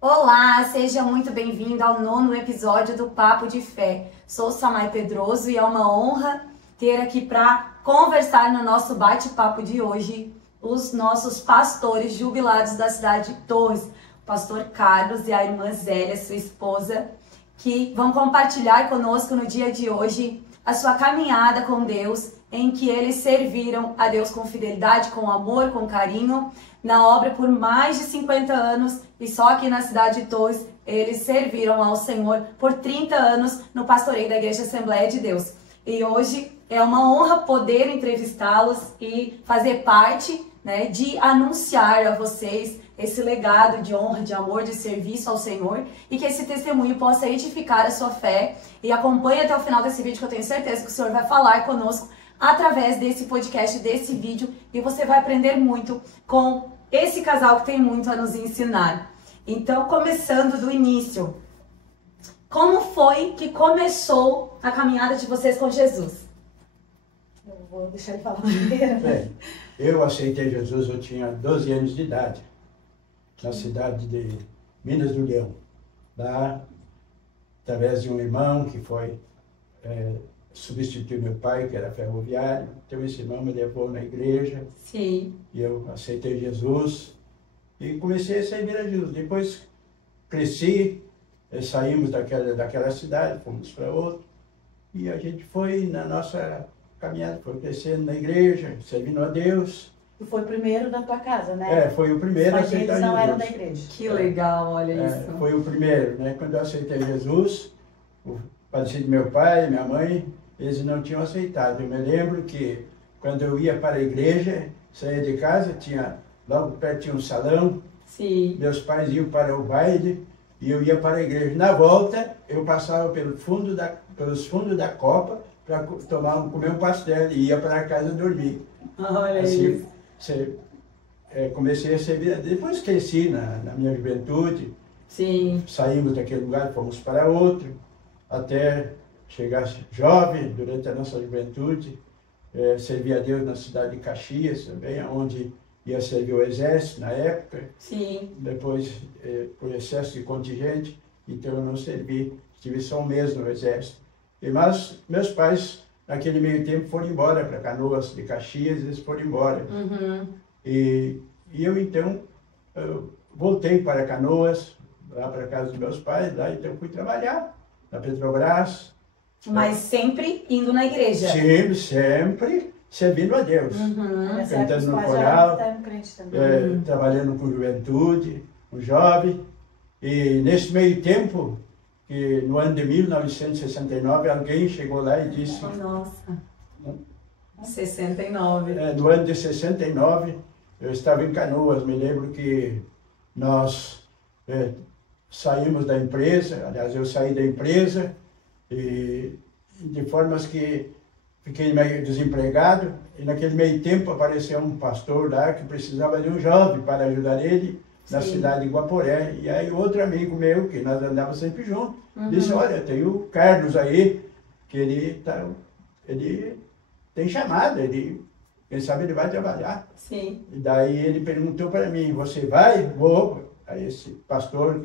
Olá, seja muito bem-vindo ao 9º episódio do Papo de Fé. Sou Samay Pedroso e é uma honra ter aqui para conversar no nosso bate-papo de hoje os nossos pastores jubilados da cidade de Torres, o pastor Carlos e a irmã Zélia, sua esposa, que vão compartilhar conosco no dia de hoje a sua caminhada com Deus, em que eles serviram a Deus com fidelidade, com amor, com carinho, na obra por mais de 50 anos, e só aqui na cidade de Torres eles serviram ao Senhor por 30 anos no pastoreio da Igreja Assembleia de Deus. E hoje é uma honra poder entrevistá-los e fazer parte, de anunciar a vocês esse legado de honra, de amor, de serviço ao Senhor, e que esse testemunho possa edificar a sua fé. E acompanhe até o final desse vídeo, que eu tenho certeza que o Senhor vai falar conosco através desse podcast, desse vídeo, e você vai aprender muito com esse casal que tem muito a nos ensinar. Então, começando do início, como foi que começou a caminhada de vocês com Jesus? Eu vou deixar ele falar primeiro. Bem, eu aceitei Jesus, eu tinha 12 anos de idade, na cidade de Minas do Leão, lá, através de um irmão que foi substituir meu pai, que era ferroviário. Então esse irmão me levou na igreja. Sim. E eu aceitei Jesus e comecei a servir a Jesus. Depois cresci, saímos daquela cidade, fomos para outra, e a gente foi na nossa caminhada, foi crescendo na igreja, servindo a Deus. E foi o primeiro da tua casa, né? Foi o primeiro a aceitar Jesus. Eles não eram da igreja. Que legal, olha isso. Foi o primeiro, né? Quando eu aceitei Jesus, o falecido meu pai, minha mãe, eles não tinham aceitado. Eu me lembro que quando eu ia para a igreja, saía de casa, logo perto tinha um salão. Sim. Meus pais iam para o baile e eu ia para a igreja. Na volta, eu passava pelos fundos da copa para comer um pastel e ia para casa dormir. Olha assim, isso. Comecei a servir. Depois cresci na minha juventude. Sim. Saímos daquele lugar, fomos para outro, até chegar jovem, durante a nossa juventude. Servi a Deus na cidade de Caxias também, onde ia servir o exército na época. Sim. Depois, por excesso de contingente, então eu não servi, estive só um mês no exército. Mas meus pais, naquele meio tempo, foram embora para Canoas, de Caxias, eles foram embora. Uhum. E eu então voltei para Canoas, lá para a casa dos meus pais, lá então fui trabalhar na Petrobras. Mas sempre indo na igreja? Sempre servindo a Deus. Uhum. Cantando no coral, também. Trabalhando com juventude, com jovem. E nesse meio tempo, que no ano de 1969, alguém chegou lá e disse... Nossa, 69. No ano de 69, eu estava em Canoas. Me lembro que nós saímos da empresa, aliás, eu saí da empresa, e de formas que fiquei meio desempregado, e naquele meio tempo apareceu um pastor lá que precisava de um jovem para ajudar ele na cidade de Guaporé. E aí outro amigo meu, que nós andávamos sempre juntos, disse, olha, tem o Carlos aí, que ele tem chamada, quem sabe ele vai trabalhar. Sim. E daí ele perguntou para mim, você vai? Vou. Aí esse pastor,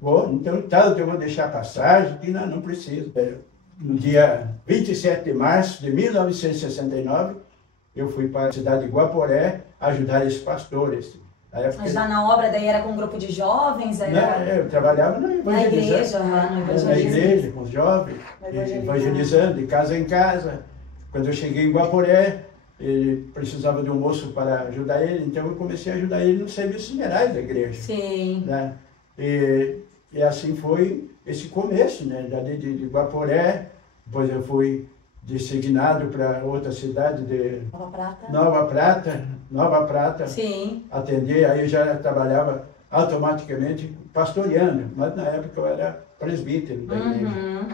vou, então eu vou deixar passagem, que não preciso. No dia 27 de março de 1969, eu fui para a cidade de Guaporé ajudar esses pastores. Mas lá na obra daí era com um grupo de jovens? Não, eu trabalhava na igreja, na igreja, com os jovens, evangelizando, de casa em casa. Quando eu cheguei em Guaporé, ele precisava de um moço para ajudar ele, então eu comecei a ajudar ele nos serviços gerais da igreja. Sim. Né? E assim foi esse começo, né? Dali de Guaporé, depois eu fui designado para outra cidade de Nova Prata. Sim. Atender, aí eu já trabalhava automaticamente pastoreando, mas na época eu era presbítero da igreja.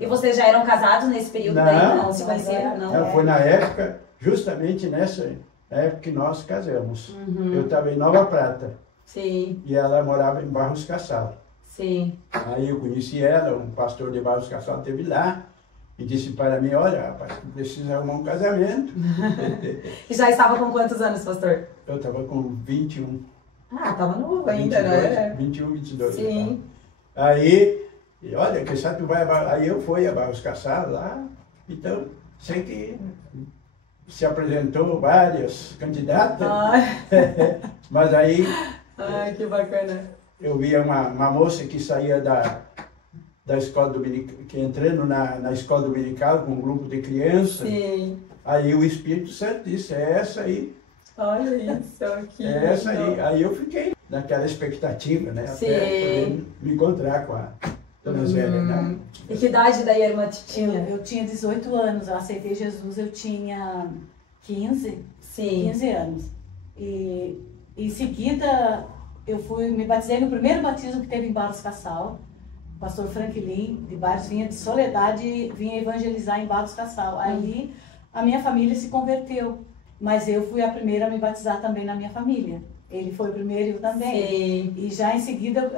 E vocês já eram casados nesse período daí? Não, se conheceram? Não. Foi na época, justamente nessa época que nós casamos. Eu estava em Nova Prata. Sim. E ela morava em Barros Cassal. Sim. Aí eu conheci ela, um pastor de Barros Cassal esteve lá e disse para mim, olha, rapaz, precisa arrumar um casamento. E já estava com quantos anos, pastor? Eu estava com 21. Ah, tava novo ainda, 22, né? 21, 22. Sim. Tá? Aí, e olha, quem sabe tu vai... Aí eu fui a Barros Cassado lá, então, sei que se apresentou várias candidatas, mas aí... Ai, que bacana. Eu via uma moça que saía da escola dominical, que entrando na escola dominical com um grupo de crianças. Sim. Aí o Espírito Santo disse, é essa aí. Olha isso aqui. É essa aí. Aí eu fiquei naquela expectativa, né? Sim. Até poder me encontrar com a Dona Zélia, né? E que idade daí a irmã tinha? Eu tinha 18 anos, eu aceitei Jesus, eu tinha 15 anos. E em seguida eu me batizei no primeiro batismo que teve em Barros Cassal. O pastor Franklin de Barros vinha de Soledade e vinha evangelizar em Barros Cassal. Aí a minha família se converteu, mas eu fui a primeira a me batizar também na minha família. Ele foi o primeiro e eu também. Sim. E já em seguida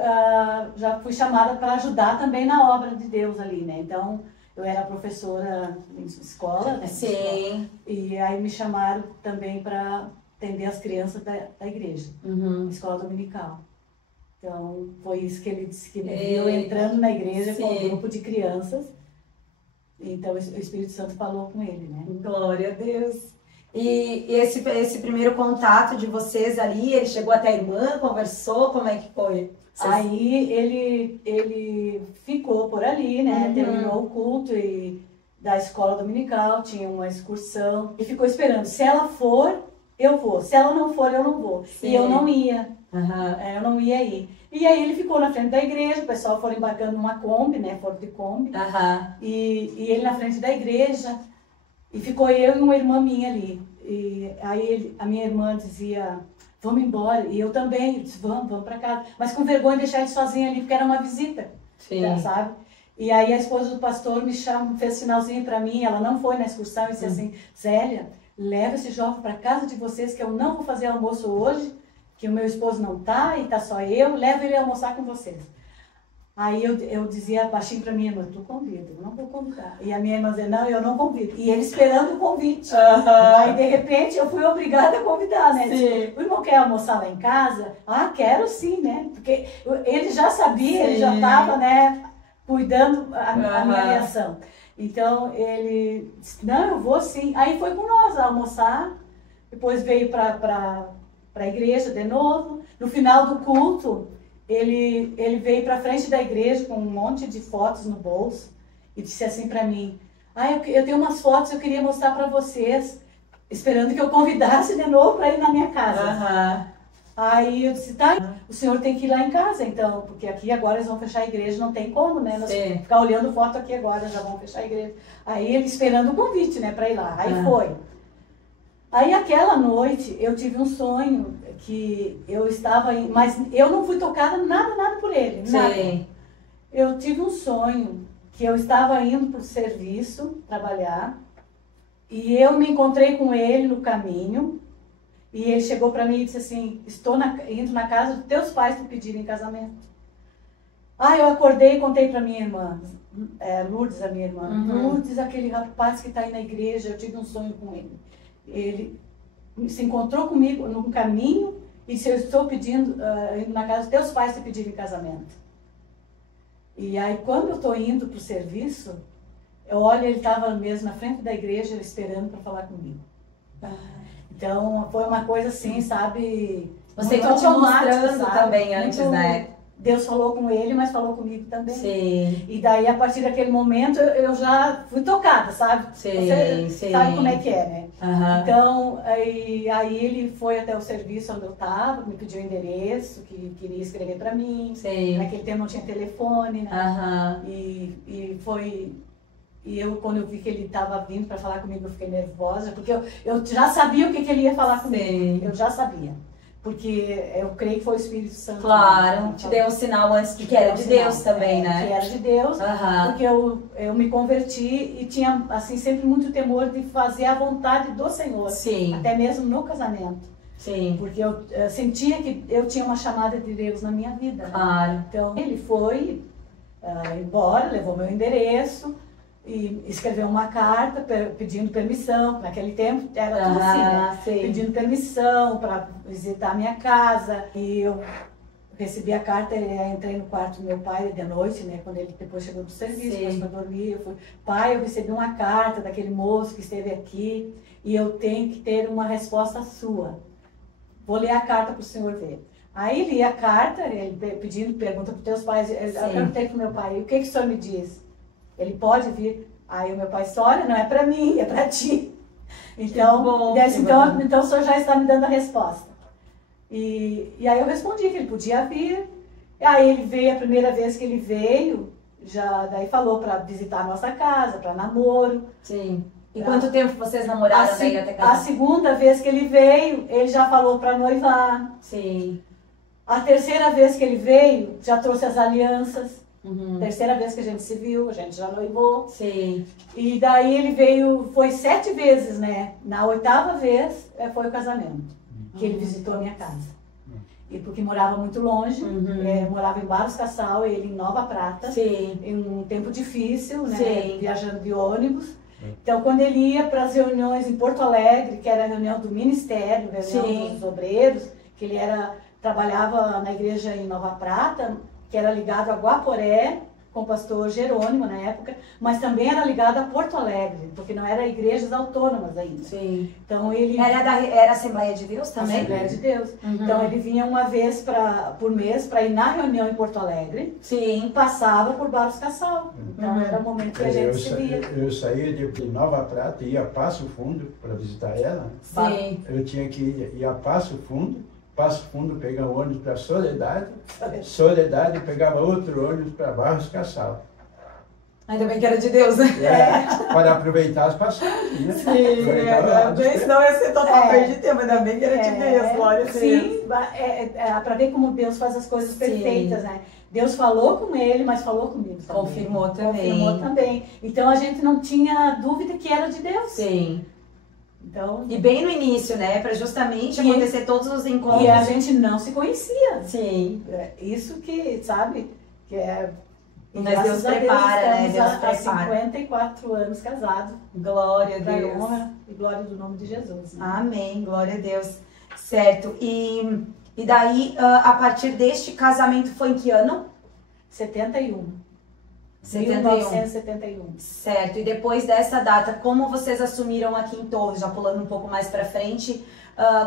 já fui chamada para ajudar também na obra de Deus ali, né? Então eu era professora em escola, né? Sim. E aí me chamaram também para atender as crianças da igreja, escola dominical. Então, foi isso que ele disse, que me viu entrando na igreja com um grupo de crianças. Então, o Espírito Santo falou com ele, né? Glória a Deus. E esse primeiro contato de vocês ali, ele chegou até a irmã, conversou, como é que foi? Aí, ele ficou por ali, né? Terminou o culto da escola dominical, tinha uma excursão. E ficou esperando, se ela for... eu vou. Se ela não for, eu não vou. Sim. E eu não ia. Eu não ia ir. E aí ele ficou na frente da igreja, o pessoal foi embarcando numa Kombi, né? Ford Kombi. E ele na frente da igreja. E ficou eu e uma irmã minha ali. E aí a minha irmã dizia, vamos embora. E eu também. Eu disse, vamos pra casa. Mas com vergonha de deixar ele sozinho ali, porque era uma visita. Sim. Sabe? E aí a esposa do pastor me chamou, fez sinalzinho pra mim. Ela não foi na excursão e disse assim, Zélia, leva esse jovem para casa de vocês, que eu não vou fazer almoço hoje, que o meu esposo não tá e tá só eu, leva ele a almoçar com vocês. Aí eu dizia baixinho para minha irmã, tu convida, eu não vou convidar. E a minha irmã dizia, não, eu não convido. E ele esperando o convite. Aí de repente eu fui obrigada a convidar, né? Disse, o irmão quer almoçar lá em casa? Ah, quero sim, né? Porque ele já sabia, ele já estava, né, cuidando a minha reação. Então, ele disse, não, eu vou sim. Aí foi com nós almoçar, depois veio para a igreja de novo. No final do culto, ele veio para frente da igreja com um monte de fotos no bolso e disse assim para mim, eu tenho umas fotos que eu queria mostrar para vocês, esperando que eu convidasse de novo para ir na minha casa. Aí eu disse, tá, o senhor tem que ir lá em casa então, porque aqui agora eles vão fechar a igreja, não tem como, né? Nós ficar olhando foto aqui agora, já vão fechar a igreja. Aí ele esperando o convite, né, para ir lá. Aí foi. Aí aquela noite eu tive um sonho que eu estava, mas eu não fui tocada nada por ele, nada. Eu tive um sonho que eu estava indo para o serviço, trabalhar, e eu me encontrei com ele no caminho. E ele chegou para mim e disse assim, estou indo na casa dos teus pais te pedirem casamento. Eu acordei e contei para minha irmã, Lourdes, a minha irmã. Lourdes, aquele rapaz que está aí na igreja, eu tive um sonho com ele. Ele se encontrou comigo no caminho e disse, eu estou indo na casa dos teus pais te pedirem casamento. E aí quando eu estou indo para o serviço, eu olho, ele estava mesmo na frente da igreja esperando para falar comigo. Então, foi uma coisa assim, sabe? Você estava te mostrando também antes, né? Deus falou com ele, mas falou comigo também. Sim. E daí, a partir daquele momento, eu já fui tocada, sabe? Você sabe como é que é, né? Então, aí ele foi até o serviço onde eu estava, me pediu o endereço, que queria escrever para mim. Naquele tempo não tinha telefone, né? E foi... E quando eu vi que ele estava vindo para falar comigo, eu fiquei nervosa, porque eu já sabia o que ele ia falar comigo. Eu já sabia. Porque eu creio que foi o Espírito Santo. Claro, né? Te deu um sinal antes de que era de Deus também, né? Que era de Deus, porque eu me converti e tinha, assim, sempre muito temor de fazer a vontade do Senhor. Até mesmo no casamento. Porque eu sentia que eu tinha uma chamada de Deus na minha vida. Então, ele foi embora, levou meu endereço. e escreveu uma carta pedindo permissão. Naquele tempo era tudo assim, né? Pedindo permissão para visitar a minha casa. E eu recebi a carta, entrei no quarto do meu pai de noite, né? Quando ele depois chegou do serviço, para dormir, eu falei: pai, eu recebi uma carta daquele moço que esteve aqui e eu tenho que ter uma resposta sua. Vou ler a carta para o senhor ver. Aí li a carta, ele pergunta para os teus pais. Eu perguntei para o meu pai: o que o senhor me diz? Ele pode vir? Aí o meu pai disse: olha, não é para mim, é para ti. Então, então o senhor já está me dando a resposta. E aí eu respondi que ele podia vir. E aí ele veio, a primeira vez que ele veio, daí falou para visitar a nossa casa, para namoro. Sim. E quanto tempo vocês namoraram daí até casar? A segunda vez que ele veio, ele já falou para noivar. Sim. A terceira vez que ele veio, já trouxe as alianças. Terceira vez que a gente se viu, a gente já noivou. Sim. E daí ele veio, foi 7 vezes, né? Na 8ª vez foi o casamento, que ele visitou a minha casa. E porque morava muito longe, morava em Barros Cassal, ele em Nova Prata. Sim. Em um tempo difícil, né? Sim. Viajando de ônibus. Então, quando ele ia para as reuniões em Porto Alegre, que era a reunião do ministério, reunião dos obreiros, que ele trabalhava na igreja em Nova Prata, que era ligado a Guaporé, com o pastor Jerônimo na época, mas também era ligado a Porto Alegre, porque não eram igrejas autônomas ainda. Sim. Então ele... Era Assembleia de Deus também? Assembleia de Deus. Então ele vinha uma vez por mês para ir na reunião em Porto Alegre. Sim. Passava por Barros Cassal. Então era o momento que a gente se via. Eu saía de Nova Prata e ia a Passo Fundo para visitar ela. Sim. Eu tinha que ir a Passo Fundo, pegar um ônibus para Soledade, pegava outro ônibus para Barros Cassal. Ainda bem que era de Deus, né? Para aproveitar as passagens, né? Sim, senão ia ser total perda de tempo, ainda bem que era de Deus, glória a Deus. Sim, para ver como Deus faz as coisas perfeitas, né? Deus falou com ele, mas falou comigo também. Confirmou também. Então a gente não tinha dúvida que era de Deus. Sim. Então, e bem no início, né? Para justamente acontecer todos os encontros. E a gente não se conhecia. Sim. Isso que, sabe, que é... Mas Deus prepara, né? Deus prepara. Há 54 anos casados. Glória a Deus. Para honra e glória do nome de Jesus. Né? Amém, glória a Deus. Certo. E daí, a partir deste casamento foi em que ano? 71. 1971. Certo. E depois dessa data, como vocês assumiram aqui em Torres, já pulando um pouco mais para frente,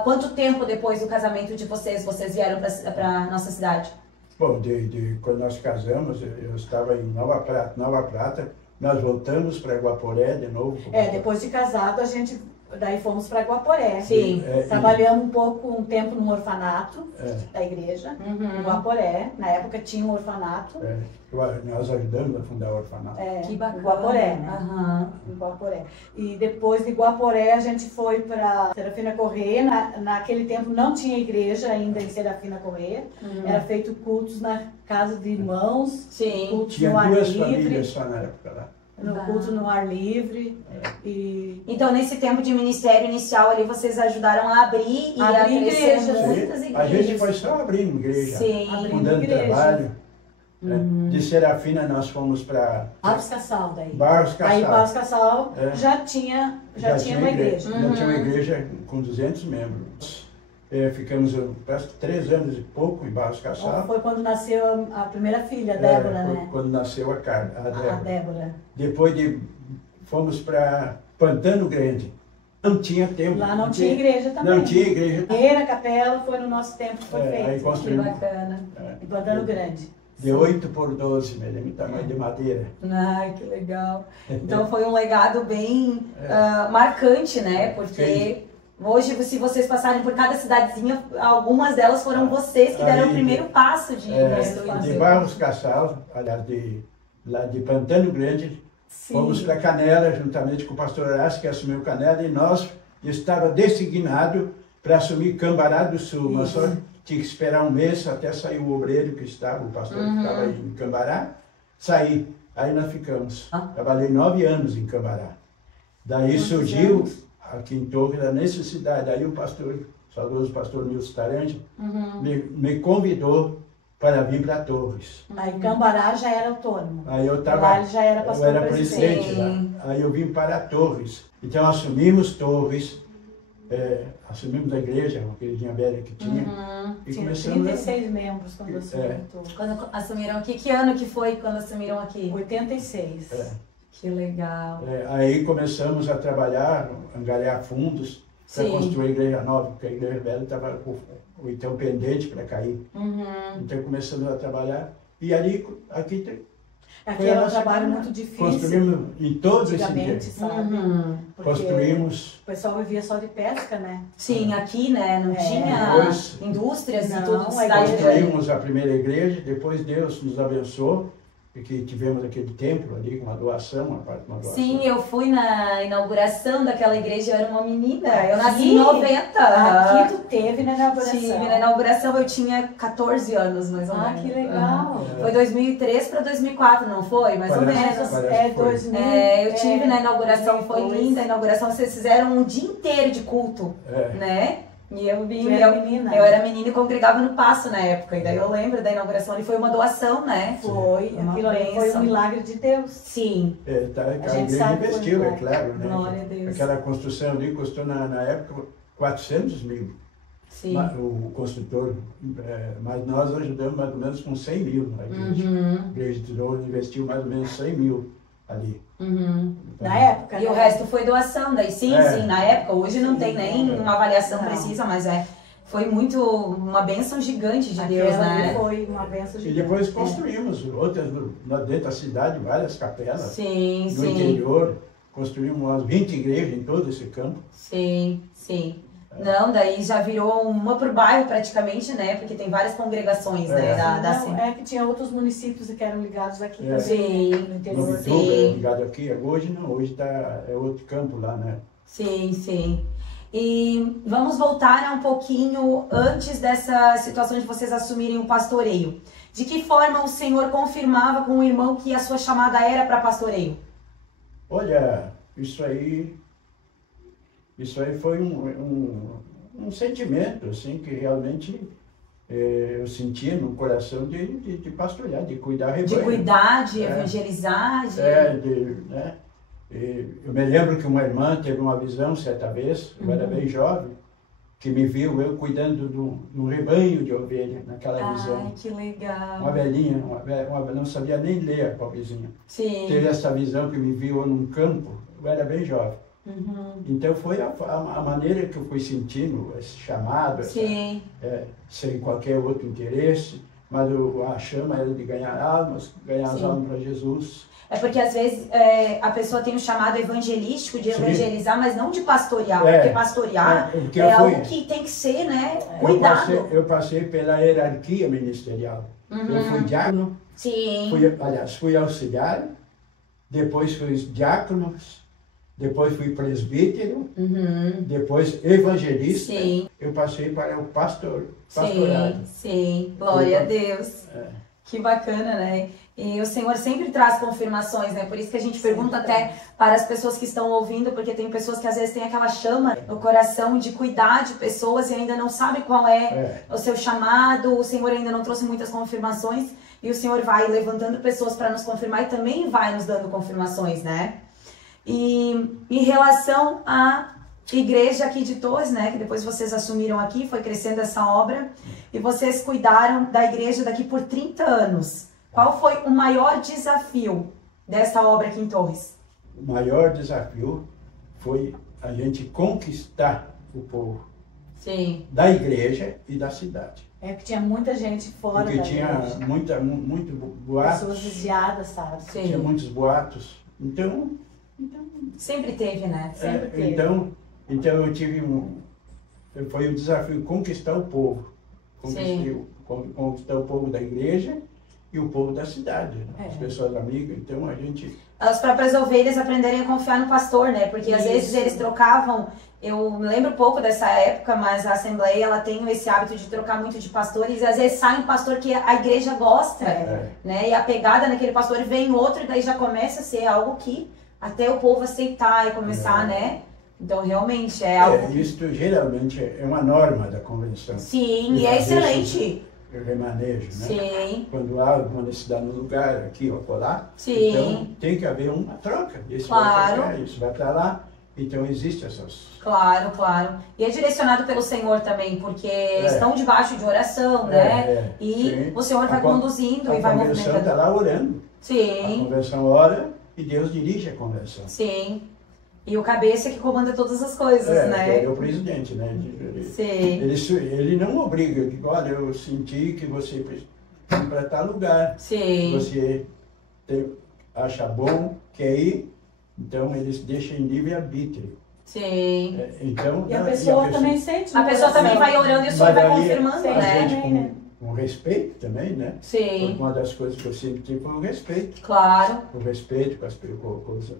quanto tempo depois do casamento de vocês vieram para nossa cidade? Bom, quando nós casamos, eu estava em Nova Prata, nós voltamos para Guaporé de novo. Depois de casado, daí fomos para Guaporé. Sim. Trabalhamos um tempo no orfanato da igreja, em Guaporé. Na época tinha um orfanato. Nós ajudamos a fundar o orfanato. Que bacana. Em Guaporé, né? Em Guaporé. E depois de Guaporé a gente foi para Serafina Correia. Naquele tempo não tinha igreja ainda em Serafina Correia. Era feito cultos na casa de irmãos. Sim. Cultos Tinha no ar 2 livre. famílias só na época lá. Culto no ar livre. Então, nesse tempo de ministério inicial ali, vocês ajudaram a abrir a crescer muitas igrejas. A gente foi só abrindo igreja, fundando trabalho. De Serafina nós fomos para Barros Cassal daí. Aí Barros Cassal já tinha uma igreja. Já tinha uma igreja com 200 membros. Ficamos quase 3 anos e pouco em Barros Cassal. Foi quando nasceu a primeira filha, a Débora, né? Quando nasceu a Débora. Depois fomos para Pantano Grande. Não tinha tempo. Lá não tinha igreja também. Não tinha igreja. A primeira capela foi no nosso tempo que foi feito. Aí construímos. Que bacana. Em Pantano Grande. De 8 por 12 milímetros, tamanho de madeira. Ai, que legal. Então foi um legado bem marcante, né? Porque hoje, se vocês passarem por cada cidadezinha, algumas delas foram vocês que deram o primeiro passo de de Barros Cassal, aliás, lá de Pantano Grande, fomos para Canela, juntamente com o pastor Horácio, que assumiu Canela, e nós estava designado para assumir Cambará do Sul, mas só tinha que esperar um mês até sair o obreiro o pastor que estava em Cambará, sair. Aí nós ficamos. Trabalhei 9 anos em Cambará. Daí surgiu aqui em Torres a necessidade. Aí o saudoso pastor Nilson Tarange, me convidou para vir para Torres. Aí Cambará já era autônomo. Aí eu Lá ele já era eu pastor era presidente. presidente lá. Aí eu vim para Torres. Então assumimos Torres, assumimos a igreja, uma igrejinha velha que tinha. E Tinha começamos 36 membros quando assumiram tudo. Quando assumiram aqui, que ano que foi quando assumiram aqui? 86. Que legal. Aí começamos a trabalhar, angariar fundos para Sim. construir a igreja nova, porque a igreja velha estava com o então pendente para cair. Então começamos a trabalhar. E ali, aqui Aqui era um trabalho muito difícil. Construímos em todos esses Antigamente, dias. sabe? Porque Construímos. o pessoal vivia só de pesca, né? Sim, aqui, né, não tinha Depois- indústrias Não, e tudo de é cidade grande. Construímos a primeira igreja, depois Deus nos abençoou, porque tivemos aquele templo ali, uma doação, uma parte de uma doação. Sim, eu fui na inauguração daquela igreja, eu era uma menina. Eu nasci Aqui? em 90. Aqui tu teve na inauguração. Tive, na inauguração eu tinha 14 anos, mais ou menos. Que legal. Foi 2003 para 2004, não foi? Mais ou Parece- menos. parece É que foi. 2000. Eu tive na inauguração, foi 2002. linda a inauguração. Vocês fizeram um dia inteiro de culto, É. né? E eu vim, Tu era menina? eu era menina e congregava no Paço na época. E daí eu lembro da inauguração, ali foi uma doação, né? Foi. Uma Aquilo ali foi bênção. um milagre de Deus. Sim. A gente igreja sabe que investiu, foi é claro, né? Glória a Deus. Aquela construção ali custou na época 400 mil. Sim. O construtor, mas nós ajudamos mais ou menos com 100 mil na igreja. A igreja de Tesouro investiu mais ou menos 100 mil ali. Então, Na época, E o né? resto foi doação, daí sim, na época. Hoje não tem nem uma avaliação Não. precisa, mas foi muito uma bênção gigante de Aquela Deus, ali né? foi uma benção de E depois construímos outras dentro da cidade, várias capelas. Sim, No sim, interior, construímos umas 20 igrejas em todo esse campo. sim, sim. Não, daí já virou uma por bairro praticamente, né? Porque tem várias congregações, né? Não, é que tinha outros municípios que eram ligados aqui também, Sim. né, no interior. No Sim. Vituba, ligado aqui. Hoje não, hoje é outro campo lá, né? Sim, sim. E vamos voltar a um pouquinho antes dessa situação de vocês assumirem o pastoreio. De que forma o Senhor confirmava com o irmão que a sua chamada era para pastoreio? Olha, isso aí foi um sentimento, assim, que realmente eu sentia no coração de pastorear, de cuidar do De rebanho. cuidar, de evangelizar, de... né? Eu me lembro que uma irmã teve uma visão certa vez, eu era bem jovem, que me viu eu cuidando de um rebanho de ovelha naquela visão. Ai, que legal. Uma velhinha, não sabia nem ler a pobrezinha. Sim. Teve essa visão que me viu num campo, eu era bem jovem. Então foi a maneira que eu fui sentindo esse chamado, Sim. sem qualquer outro interesse, mas a chama era de ganhar almas, ganhar as Sim. almas para Jesus. É porque às vezes a pessoa tem um chamado evangelístico de Sim. evangelizar, mas não de pastorear, É. porque pastorear Porque é eu fui- algo que tem que ser, né, cuidado. Eu passei pela hierarquia ministerial. Eu fui diácono, Sim. fui auxiliar, depois fui diácono, depois fui presbítero, depois evangelista. Sim. Eu passei para o pastorado. Sim. Glória a Deus. Que bacana, né? E o Senhor sempre traz confirmações, né? Por isso que a gente pergunta até para as pessoas que estão ouvindo, porque tem pessoas que às vezes têm aquela chama no coração de cuidar de pessoas e ainda não sabe qual é o seu chamado, o Senhor ainda não trouxe muitas confirmações e o Senhor vai levantando pessoas para nos confirmar e também vai nos dando confirmações, né? E em relação à igreja aqui de Torres, né, que depois vocês assumiram aqui, foi crescendo essa obra, e vocês cuidaram da igreja daqui por 30 anos. Qual foi o maior desafio dessa obra aqui em Torres? O maior desafio foi a gente conquistar o povo Sim. da igreja e da cidade. É que tinha muita gente fora Porque da tinha igreja. muito boatos, Pessoas desviadas, sabe? Sim. tinha muitos boatos. Então, Sempre teve, né? Sempre teve. então eu tive foi um desafio conquistar o povo. Conquistar o povo da igreja e o povo da cidade, né? As pessoas amigas. Então a gente... As próprias ovelhas aprenderem a confiar no pastor, né? Porque às Isso. vezes eles trocavam, eu me lembro pouco dessa época, mas a Assembleia, ela tem esse hábito de trocar muito de pastores, e às vezes sai um pastor que a igreja gosta, né? E a pegada naquele pastor, e vem outro, e daí já começa a ser algo que até o povo aceitar e começar, né? Então realmente é algo... Isto geralmente é uma norma da convenção. Sim, e é excelente. remanejo, né? Sim. Quando há alguma necessidade no lugar, aqui ou acolá, Sim. então tem que haver uma troca. Isso Claro. vai para cá, isso vai para lá. Então existe essas... Claro, claro. E é direcionado pelo Senhor também, porque estão debaixo de oração, né? E sim. o Senhor vai conduzindo e vai A convenção movimentando. está lá orando. A Sim, convenção ora e Deus dirige a convenção. sim. E o cabeça é que comanda todas as coisas, né? Ele é o presidente, né? Sim. Ele não obriga. Ele diz, olha, eu senti que você precisa ir para tal lugar. Sim. Você acha bom, quer ir, então eles deixam em livre-arbítrio. Sim. Então, E a pessoa também sente. A pessoa também vai orando e o Senhor vai confirmando, a né? gente com respeito também, né? Sim. Porque uma das coisas que eu sempre tive foi o respeito. Claro. O respeito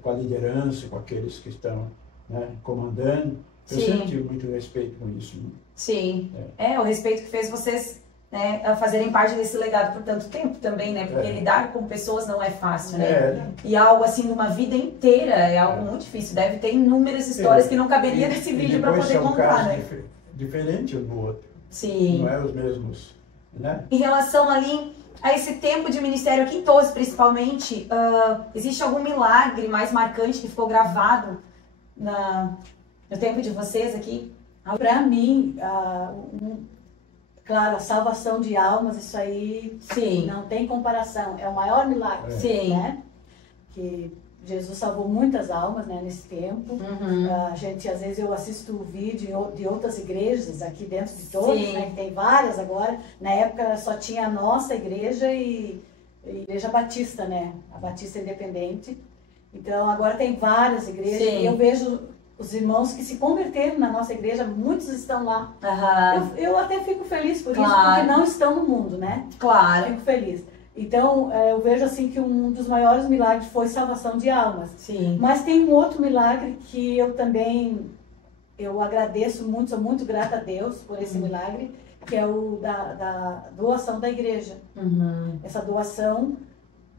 com a liderança, com aqueles que estão, né, comandando. Eu sempre tive muito respeito com isso. Né? Sim. O respeito que fez vocês, né, fazerem parte desse legado por tanto tempo também, né? Porque lidar com pessoas não é fácil, né? E algo assim, uma vida inteira, é algo muito difícil. Deve ter inúmeras histórias que não caberia nesse vídeo para poder contar, né? Diferente um do outro. Sim. Não é os mesmos, né? Em relação ali a esse tempo de ministério aqui em Torres, principalmente, existe algum milagre mais marcante que ficou gravado no tempo de vocês aqui? Para mim, claro, a salvação de almas, isso aí não tem comparação. É o maior milagre, né? Que Jesus salvou muitas almas, né, nesse tempo. A gente, às vezes, eu assisto o vídeo de outras igrejas aqui dentro de Torres, né, que tem várias agora. Na época só tinha a nossa igreja e a Igreja Batista, né? A Batista Independente. Então, agora tem várias igrejas e eu vejo os irmãos que se converteram na nossa igreja, muitos estão lá. Eu até fico feliz por isso, porque não estão no mundo, né? Claro. Fico feliz. Então, eu vejo assim que um dos maiores milagres foi salvação de almas. Sim. Mas tem um outro milagre que eu também, eu agradeço muito, sou muito grata a Deus por esse milagre, que é o da doação da igreja. Essa doação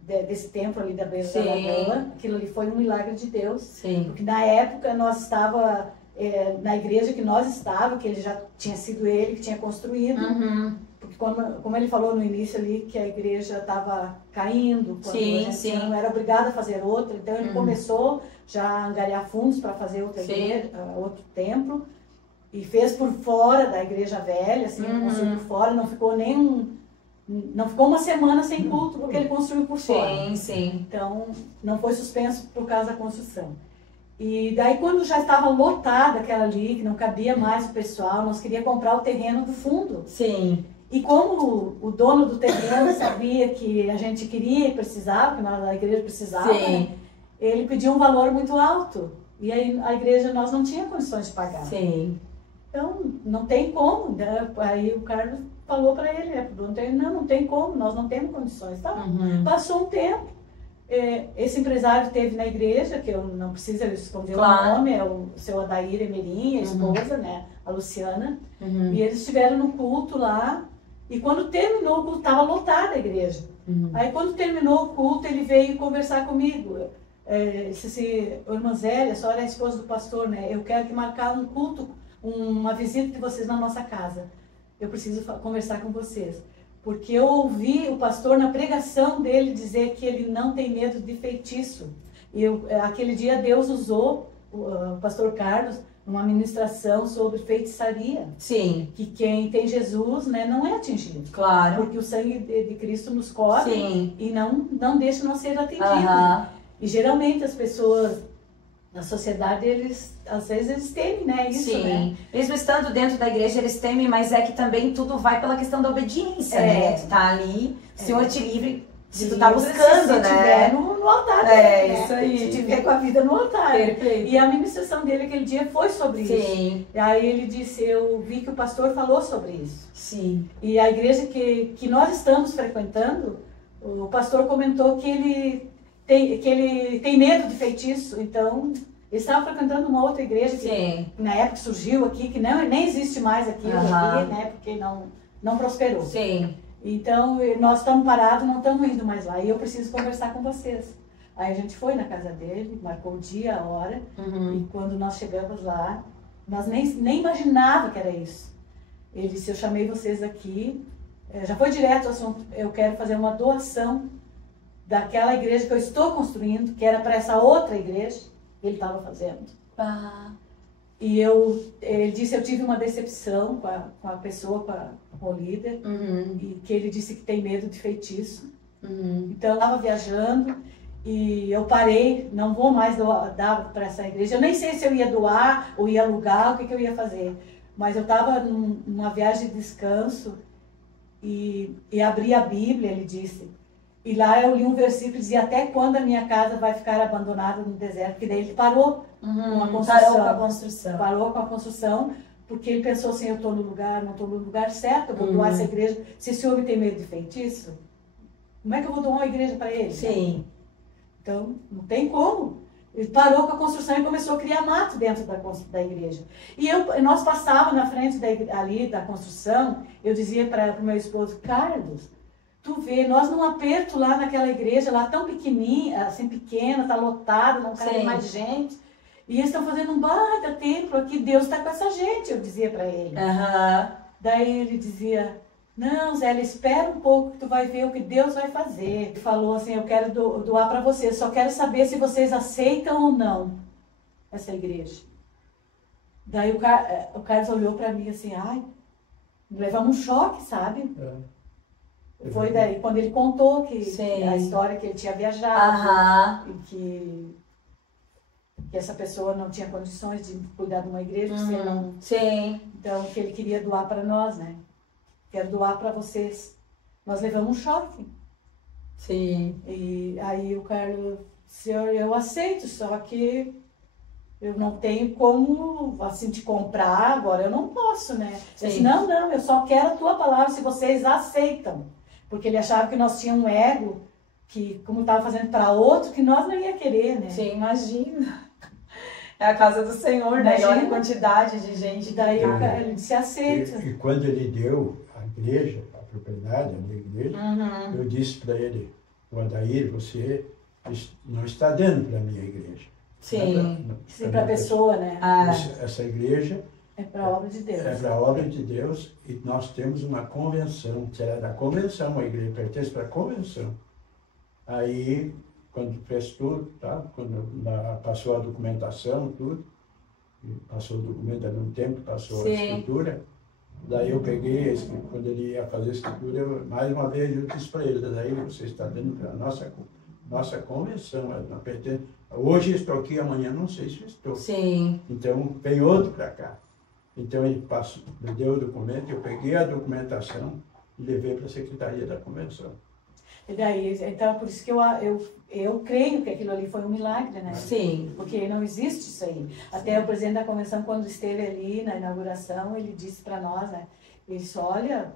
desse templo ali da Beira da Lagoa, aquilo ali foi um milagre de Deus. Porque na época nós estava na igreja que nós estávamos, que ele já tinha sido ele que tinha construído. Porque como ele falou no início ali, que a igreja estava caindo, quando a gente não era obrigada a fazer outra, então ele começou já a angariar fundos para fazer outra igreja, outro templo, e fez por fora da igreja velha, assim, construiu por fora, não ficou uma semana sem culto, porque ele construiu por fora. Então, não foi suspenso por causa da construção. E daí, quando já estava lotada aquela ali, que não cabia mais o pessoal, nós queríamos comprar o terreno do fundo. E como o dono do terreno sabia que a gente queria e precisava, que a igreja precisava, né, ele pediu um valor muito alto. E aí a igreja, nós não tínhamos condições de pagar. Então, não tem como. Né? Aí o Carlos falou para ele, não tem como, nós não temos condições. Tá? Passou um tempo, esse empresário esteve na igreja, que eu não preciso esconder o nome, é o seu Adair Emerim, a esposa, né, a Luciana. E eles estiveram no culto lá, e quando terminou o culto, estava lotada a igreja. Aí quando terminou o culto, ele veio conversar comigo. Disse assim, irmã Zélia, a senhora é a esposa do pastor, né? Eu quero que marcar um culto, uma visita de vocês na nossa casa. Eu preciso conversar com vocês. Porque eu ouvi o pastor na pregação dele dizer que ele não tem medo de feitiço. E aquele dia Deus usou o pastor Carlos numa ministração sobre feitiçaria. Que quem tem Jesus, né, não é atingido. Porque o sangue de Cristo nos cobre e não deixa nós ser atingidos. E geralmente as pessoas na sociedade, às vezes eles temem, né? Isso, né? Mesmo estando dentro da igreja, eles temem, mas é que também tudo vai pela questão da obediência, né? Tu tá ali, o Senhor te livre, se tu tá buscando, se tiver no altar dele, isso aí. Se tiver com a vida no altar. Perfeito. E a ministração dele aquele dia foi sobre isso. E aí ele disse, eu vi que o pastor falou sobre isso. E a igreja que nós estamos frequentando, o pastor comentou que ele tem medo de feitiço, então ele estava frequentando uma outra igreja que na época surgiu aqui, que nem existe mais aqui, né, porque não prosperou. Então nós estamos parados, não estamos indo mais lá, e eu preciso conversar com vocês. Aí a gente foi na casa dele, marcou o dia, a hora, e quando nós chegamos lá, nós nem imaginava que era isso. Ele disse, eu chamei vocês aqui já foi direto o assunto, eu quero fazer uma doação daquela igreja que eu estou construindo, que era para essa outra igreja, que ele estava fazendo. E ele disse, eu tive uma decepção com a pessoa, com o líder, e que ele disse que tem medo de feitiço. Então eu estava viajando e eu parei, não vou mais dar para essa igreja. Eu nem sei se eu ia doar ou ia alugar, o que eu ia fazer. Mas eu estava numa viagem de descanso e abri a Bíblia, ele disse. E lá eu li um versículo que dizia, até quando a minha casa vai ficar abandonada no deserto? Porque daí ele parou com a construção. Parou com a construção, porque ele pensou assim, eu estou no lugar, não estou no lugar certo, eu vou doar essa igreja. Se esse homem tem medo de feitiço, como é que eu vou doar uma igreja para ele? Sim. Então, não tem como. Ele parou com a construção e começou a criar mato dentro da igreja. E nós passávamos na frente ali da construção, eu dizia para o meu esposo, Carlos, tu vê, nós num aperto lá naquela igreja, lá tão pequenininha, assim pequena, tá lotada, não cabe mais gente. E eles estão fazendo um baita templo aqui, Deus está com essa gente, eu dizia para ele. Daí ele dizia, não, Zélia, espera um pouco que tu vai ver o que Deus vai fazer. Ele falou assim, eu quero doar para vocês, só quero saber se vocês aceitam ou não essa igreja. Daí o Carlos olhou para mim assim, ai, levamos um choque, sabe? Foi daí, quando ele contou a história que ele tinha viajado, e que essa pessoa não tinha condições de cuidar de uma igreja, porque não... Então, que ele queria doar para nós, né? Quero doar para vocês. Nós levamos um choque. E aí o Carlos, senhor, eu aceito, só que eu não tenho como, assim, te comprar agora, eu não posso, né? Eu disse, não, eu só quero a tua palavra se vocês aceitam. Porque ele achava que nós tínhamos um ego, que como estava fazendo para outro, que nós não ia querer, né? Sim, imagina. É a casa do Senhor, né? E olha a quantidade de gente. Daí ele disse, aceita. E quando ele deu a igreja, a propriedade, a minha igreja, eu disse para ele, o Adair, você não está dando para a minha igreja. Sim, para a pessoa, né? Essa igreja é para a obra de Deus. É para a obra de Deus e nós temos uma convenção, que era da convenção, a igreja pertence para a convenção. Aí, quando fez tudo, tá? Quando passou a documentação, tudo, passou o documento há um tempo, passou a escritura, daí eu peguei, quando ele ia fazer a escritura, mais uma vez eu disse para ele, daí você está dando para a nossa convenção, não pertence. Hoje estou aqui, amanhã não sei se estou. Então, vem outro para cá. Então ele me deu o documento, eu peguei a documentação e levei para a Secretaria da Convenção. E daí, então, por isso que eu creio que aquilo ali foi um milagre, né? Porque não existe isso aí. Até o presidente da Convenção, quando esteve ali na inauguração, ele disse para nós, né? Ele disse, olha,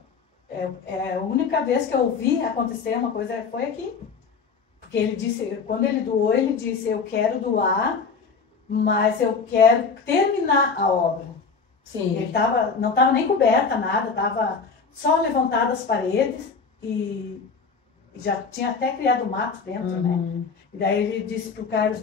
a única vez que eu vi acontecer uma coisa foi aqui. Porque ele disse, quando ele doou, ele disse, eu quero doar, mas eu quero terminar a obra. Ele não estava nem coberta, nada, estava só levantado as paredes e já tinha até criado mato dentro, né? E daí ele disse pro Carlos,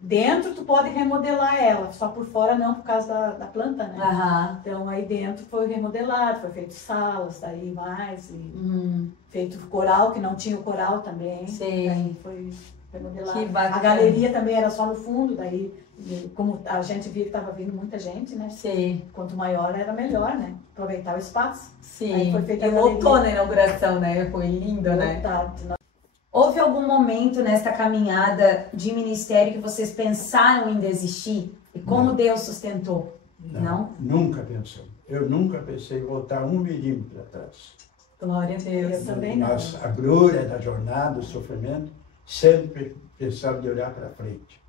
dentro tu pode remodelar ela, só por fora não, por causa da planta, né? Então aí dentro foi remodelado, foi feito salas, daí mais, e feito coral, que não tinha o coral também. Daí foi remodelado. A galeria também era só no fundo, daí como a gente via que estava vindo muita gente, né? Quanto maior era melhor, né? Aproveitar o espaço. Aí foi feita a galeria. Lotou na inauguração, né? Foi lindo, né? Houve algum momento nessa caminhada de ministério que vocês pensaram em desistir? E como Deus sustentou? Não? Nunca pensou. Eu nunca pensei em voltar 1 milímetro para trás. Glória a Deus. Eu também não. A glória da jornada, o sofrimento, sempre pensava de olhar para frente.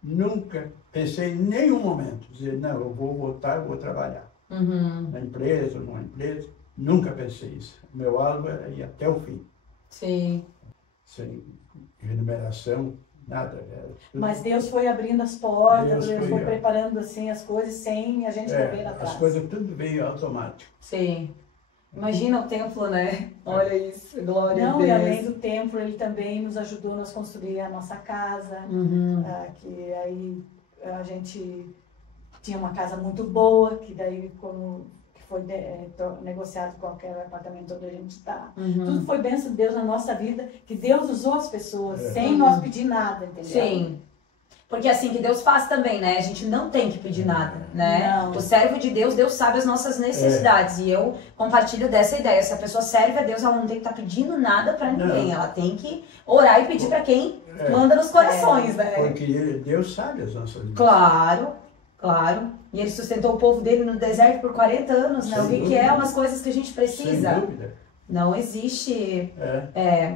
Nunca pensei em nenhum momento dizer, não, eu vou voltar, eu vou trabalhar. Na empresa, numa empresa. Nunca pensei isso. O meu alvo era ir até o fim. Sem remuneração, nada. Mas Deus foi abrindo as portas, Deus foi preparando assim as coisas sem a gente correr atrás. As coisas tudo veio automático. Imagina o templo, né? Olha isso, glória a Deus. E além do templo, ele também nos ajudou a construir a nossa casa, que aí a gente tinha uma casa muito boa, que daí foi negociado qualquer apartamento onde a gente está. Tudo foi bênção de Deus na nossa vida, que Deus usou as pessoas sem nós pedir nada, entendeu? Sim. Porque assim que Deus faz também, né? A gente não tem que pedir nada, né? Não. O servo de Deus, Deus sabe as nossas necessidades. E eu compartilho dessa ideia. Se a pessoa serve a Deus, ela não tem que estar pedindo nada pra ninguém. Ela tem que orar e pedir pra quem manda nos corações, né? Porque Deus sabe as nossas vidas. Claro, claro. E ele sustentou o povo dele no deserto por 40 anos, né? Sem O que dúvida. é umas coisas que a gente precisa. Sem dúvida. Não existe.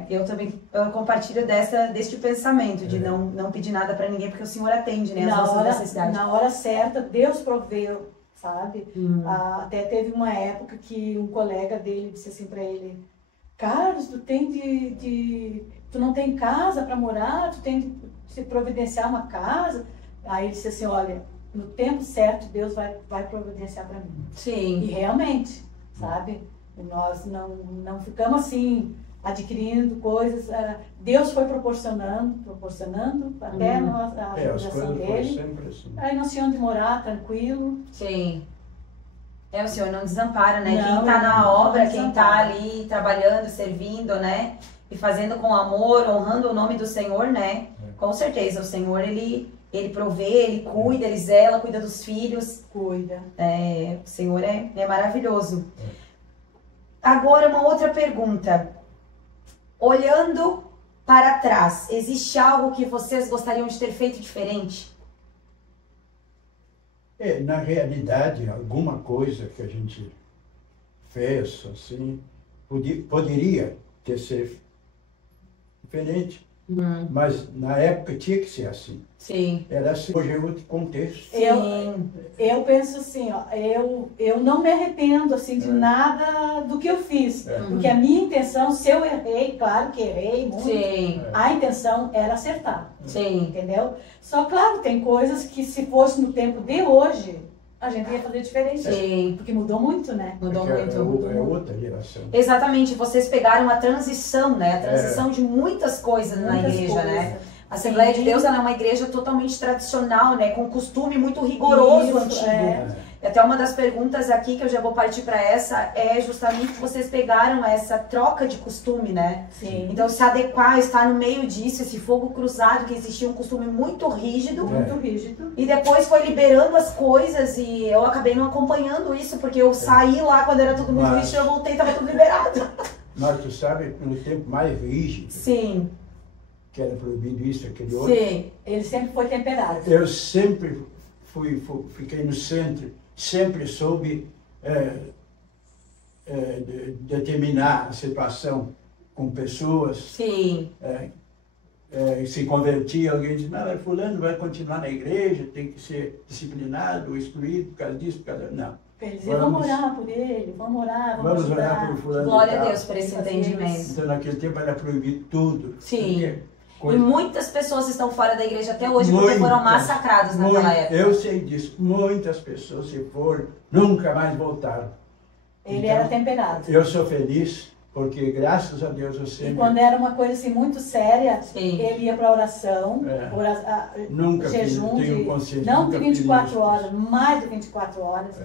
Eu também compartilho deste pensamento de não pedir nada pra ninguém, porque o Senhor atende, né, as nossas necessidades. Na hora certa, Deus proveu, sabe? Até teve uma época que um colega dele disse assim pra ele: Carlos, tu tu não tem casa pra morar, tu tem de se providenciar uma casa. Aí ele disse assim: olha, no tempo certo Deus vai providenciar pra mim. Sim. E realmente, sabe? Nós não ficamos assim, adquirindo coisas. Deus foi proporcionando até a realização dele. Sempre assim. Aí nós tínhamos de morar tranquilo. Sim. O Senhor não desampara, né? Não, quem tá na obra, não quem tá desampara. ali trabalhando, servindo, né? E fazendo com amor, honrando o nome do Senhor, né? Com certeza, o Senhor, ele provê, ele cuida, ele zela, cuida dos filhos. Cuida. O Senhor é maravilhoso. Agora, uma outra pergunta. Olhando para trás, existe algo que vocês gostariam de ter feito diferente? Na realidade, alguma coisa que a gente fez, assim, poderia ter sido diferente, mas na época tinha que ser assim. Sim. Era assim, hoje é outro contexto. Eu penso assim, ó, eu não me arrependo assim de nada do que eu fiz, porque a minha intenção, se eu errei, claro que errei muito, Sim. a intenção era acertar, Sim. entendeu? Só claro, tem coisas que se fosse no tempo de hoje, a gente ia fazer diferente, Sim. porque mudou muito, né? Mudou Porque muito. é outra geração. Exatamente, vocês pegaram a transição, né? A transição de muitas coisas na Muitas igreja, né? coisas. A Assembleia de Deus ela é uma igreja totalmente tradicional, né? Com costume muito rigoroso, Isso, antigo. E até uma das perguntas aqui, que eu já vou partir para essa, é justamente que vocês pegaram essa troca de costume, né? Sim. Então, se adequar, estar no meio disso, esse fogo cruzado, que existia um costume muito rígido. Muito rígido. E depois foi liberando as coisas e eu acabei não acompanhando isso, porque eu saí lá quando era tudo muito rígido e eu voltei e estava tudo liberado. Mas tu sabe, no tempo mais rígido, Sim. que era proibido isso, aquele outro, Sim. Ele sempre foi temperado. eu sempre fiquei no centro, sempre soube determinar a situação com pessoas. Sim. Se convertia, alguém disse, não, fulano vai continuar na igreja, tem que ser disciplinado, excluído por causa disso, por causa... Não. Ele dizia, vamos orar por ele, vamos orar, Vamos ajudar. orar por fulano. Glória e a tal. Deus por esse entendimento. Então naquele tempo era proibido tudo. Sim. Coisa... E muitas pessoas estão fora da igreja até hoje porque foram massacrados naquela época. Eu sei disso. Muitas pessoas se foram, nunca mais voltaram. Ele Então, era temperado. Eu sou feliz porque, graças a Deus, eu sempre... E quando era uma coisa assim muito séria, Sim. ele ia para oração, Nunca jejum tenho consciência. não nunca de fiz 24 isso. horas, mais de 24 horas.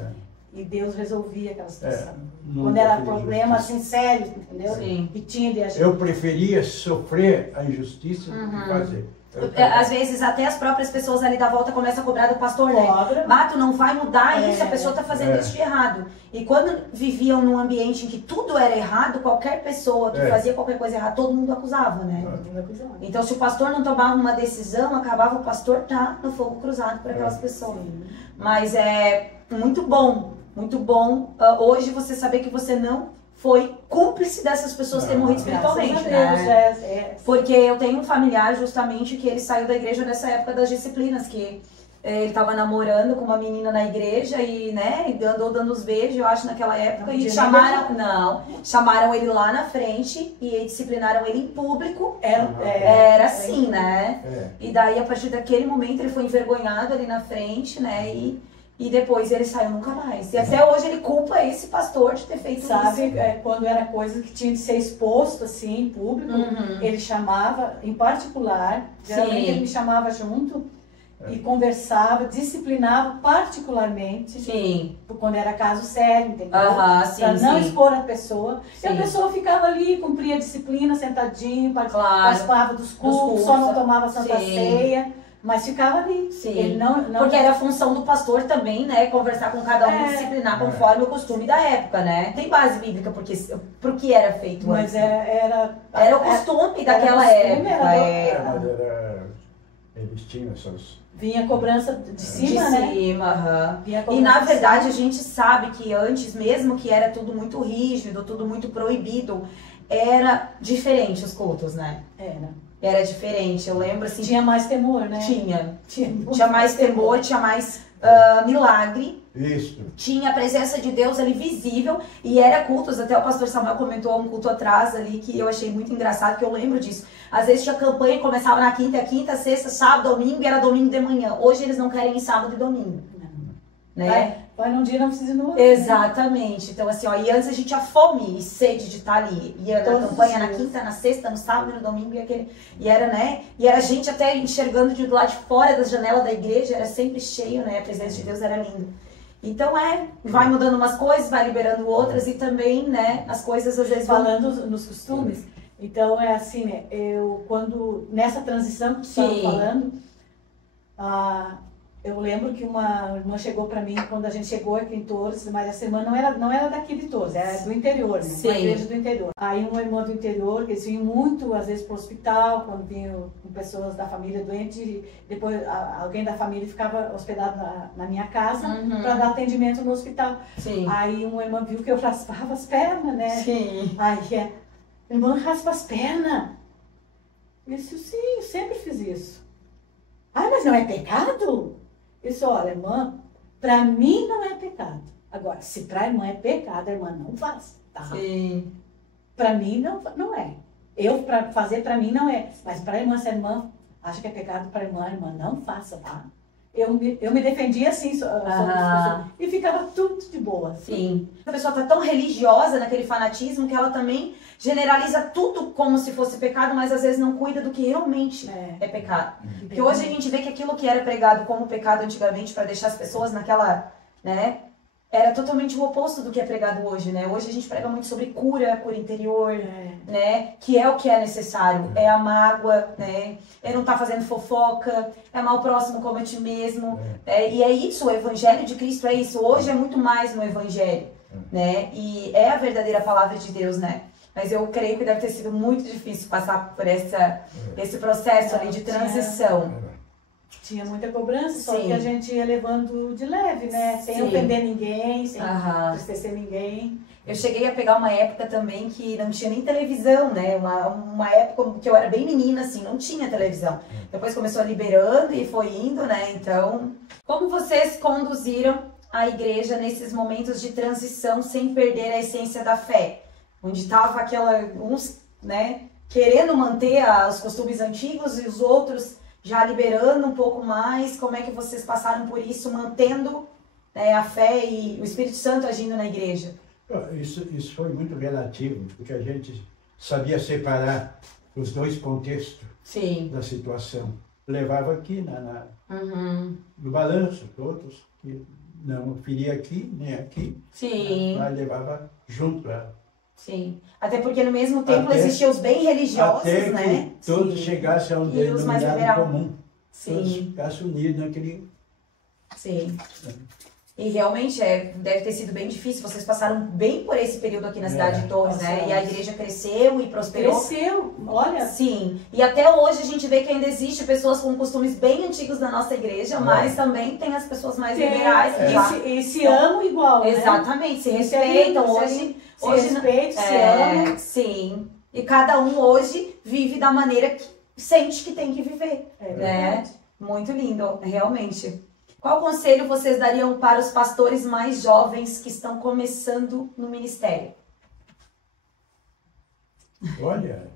E Deus resolvia aquela situação. Nunca Quando era fiz problema justiça. assim sério, entendeu? Sim. E tinha de agir. Eu preferia sofrer a injustiça do que fazer. Às vezes até as próprias pessoas ali da volta começam a cobrar do pastor, né? Cobra. Mato, não vai mudar isso, a pessoa tá fazendo isso de errado. E quando viviam num ambiente em que tudo era errado, qualquer pessoa que fazia qualquer coisa errada, todo mundo acusava, né? Então se o pastor não tomava uma decisão, acabava o pastor tá no fogo cruzado por aquelas pessoas. Mas é muito bom hoje você saber que você não foi cúmplice dessas pessoas terem morrido espiritualmente, né? Porque eu tenho um familiar justamente que ele saiu da igreja nessa época das disciplinas, que ele estava namorando com uma menina na igreja e, né, andou dando os beijos, eu acho, naquela época, e chamaram ele lá na frente e disciplinaram ele em público. Era assim, né? E daí, a partir daquele momento, ele foi envergonhado ali na frente, né, e depois ele saiu nunca mais. E até hoje ele culpa esse pastor de ter feito isso. Sabe, quando era coisa que tinha de ser exposto assim em público, ele chamava, em particular, geralmente ele me chamava junto, e conversava, disciplinava particularmente. Sim. Quando era caso sério, entendeu? Sim, Pra não sim. expor a pessoa. Sim. E a pessoa ficava ali, cumpria a disciplina, sentadinho, participava dos cultos, só não tomava Santa Ceia, mas ficava ali. Sim. Ele não... Porque era a função do pastor também, né? Conversar com cada um, disciplinar conforme o costume da época, né? Tem base bíblica pro que era feito mas antes. Era o costume daquela época. Eles tinham essas... Vinha cobrança de cima, né? De cima, E na verdade a gente sabe que antes, mesmo que era tudo muito rígido, tudo muito proibido, era diferente os cultos, né? Era diferente. Eu lembro assim... Tinha mais temor, né? Tinha mais temor, tinha mais milagre. Isso. Tinha a presença de Deus ali visível e era cultos, até o pastor Samuel comentou um culto atrás ali que eu achei muito engraçado, que eu lembro disso. Às vezes tinha campanha, começava na quinta, sexta, sábado, domingo e era domingo de manhã. Hoje eles não querem ir sábado e domingo. Né? Vai num dia, não precisa ir no outro. Exatamente. Então assim, ó, e antes a gente tinha fome e sede de estar ali. Ia na campanha na quinta, na sexta, no sábado e no domingo e era, né? E era gente até enxergando do lado de fora das janelas da igreja, era sempre cheio, né? A presença de Deus era linda. Então vai mudando umas coisas, vai liberando outras e também, né, as coisas às vezes falando nos costumes. Então é assim, né, quando nessa transição que você estava falando, eu lembro que uma irmã chegou para mim quando a gente chegou aqui em Torres, mas essa irmã não era daqui de Torres, era do interior, né? Uma igreja do interior. Aí uma irmã do interior, que eles vinham muito, às vezes, para o hospital, quando vinham com pessoas da família doentes, e depois alguém da família ficava hospedado na minha casa para dar atendimento no hospital. Aí uma irmã viu que eu raspava as pernas, né? Aí irmã, raspa as pernas. Eu disse, sim, eu sempre fiz isso. Mas não é pecado? Eu disse, olha, irmã, pra mim não é pecado. Agora, se pra irmã é pecado, a irmã não faz, tá? Sim. Pra mim não é. Pra fazer pra mim não é. Mas pra irmã, se a irmã acha que é pecado pra irmã, a irmã não faça, tá? Eu me defendia assim, e ficava tudo de boa. Sim. A pessoa tá tão religiosa naquele fanatismo que ela também generaliza tudo como se fosse pecado, mas às vezes não cuida do que realmente é pecado. Porque hoje a gente vê que aquilo que era pregado como pecado antigamente para deixar as pessoas naquela, né, era totalmente o oposto do que é pregado hoje, né? Hoje a gente prega muito sobre cura interior, né? Que é o que é necessário. É a mágoa, né? É não estar fazendo fofoca, é amar o próximo como a ti mesmo. E é isso, o Evangelho de Cristo é isso. Hoje é muito mais no Evangelho, né? E é a verdadeira palavra de Deus, né? Mas eu creio que deve ter sido muito difícil passar por esse processo ali de transição. Tinha muita cobrança, só que a gente ia levando de leve, né? Sem ofender ninguém, sem entristecer ninguém. Eu cheguei a pegar uma época também que não tinha nem televisão, né? Uma época que eu era bem menina, assim, não tinha televisão. Depois começou liberando e foi indo, né? Então, como vocês conduziram a igreja nesses momentos de transição sem perder a essência da fé? Onde estava uns, né, querendo manter os costumes antigos e os outros já liberando um pouco mais. Como é que vocês passaram por isso, mantendo, né, a fé e o Espírito Santo agindo na igreja? Isso foi muito relativo, porque a gente sabia separar os dois contextos da situação. Levava aqui no balanço, todos, que não feria aqui, nem aqui, mas levava junto. Sim, até porque no mesmo tempo existiam os bem religiosos, até né? Que todos chegassem a um denominado comum. Todos ficassem unidos naquele... Sim. E realmente deve ter sido bem difícil. Vocês passaram bem por esse período aqui na cidade de Torres, né? E a igreja cresceu e prosperou. Cresceu, olha. Sim. E até hoje a gente vê que ainda existe pessoas com costumes bem antigos da nossa igreja, mas também tem as pessoas mais liberais que e se amam igual, né? Exatamente, se respeitam. Hoje se respeitam, se amam. Sim. E cada um hoje vive da maneira que sente que tem que viver. Né? Muito lindo, realmente. Qual conselho vocês dariam para os pastores mais jovens que estão começando no ministério? Olha...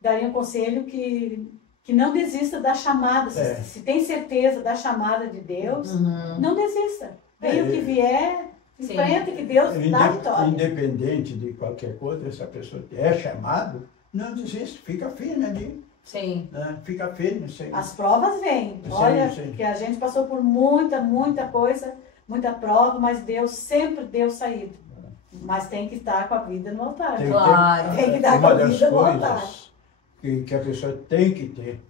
Daria um conselho que não desista da chamada. Se tem certeza da chamada de Deus, não desista. Venha o que vier, enfrenta que Deus dá a vitória. Independente de qualquer coisa, essa pessoa é chamado, não desista, fica firme ali. Sim. Né? Fica firme, Senhor. As provas vêm. Sim, Olha, sim. que a gente passou por muita coisa, muita prova, mas Deus sempre deu saída. Mas tem que estar com a vida no altar. Tem- Claro. Tem que dar uma com a das vida no altar. coisas que a pessoa tem que ter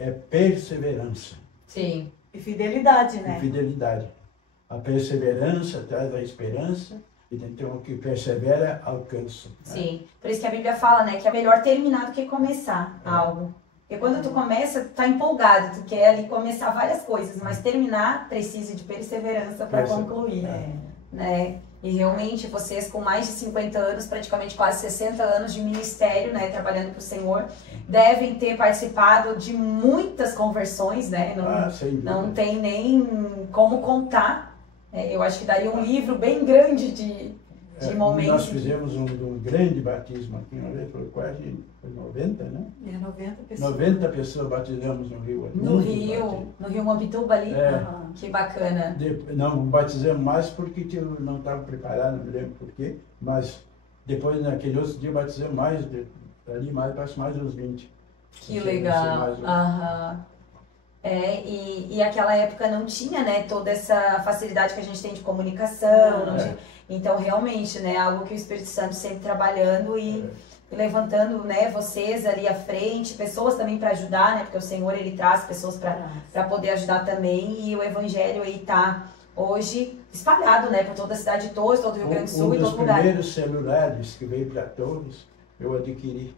é perseverança Sim. E fidelidade, e né? fidelidade. A perseverança traz a esperança, e então o que persevera alcança. Né? Sim. Por isso que a Bíblia fala, né, que é melhor terminar do que começar algo. Porque quando tu começa, tu tá empolgado, tu quer ali começar várias coisas, mas terminar precisa de perseverança para concluir, né? E realmente vocês com mais de 50 anos, praticamente quase 60 anos de ministério, né, trabalhando para o Senhor, devem ter participado de muitas conversões, né? Não tem nem como contar. Eu acho que daria um livro bem grande de momentos. Nós fizemos um grande batismo aqui, uma vez, foi quase 90, né? 90 pessoas. 90 pessoas batizamos no Rio. No Rio Mombituba ali? Que bacana. Não batizamos mais porque eu não estava preparado, não me lembro por quê, mas depois naquele outro dia batizamos mais, ali mais uns 20. Que legal. E aquela época não tinha, né, toda essa facilidade que a gente tem de comunicação, então realmente, né, algo que o Espírito Santo sempre trabalhando e levantando, né, vocês ali à frente, pessoas também para ajudar, né, porque o Senhor ele traz pessoas para poder ajudar também, e o Evangelho aí tá hoje espalhado, né, por toda a cidade de Torres, todo o Rio Grande do Sul e todo lugar. Um dos primeiros celulares que veio para Torres, eu adquiri.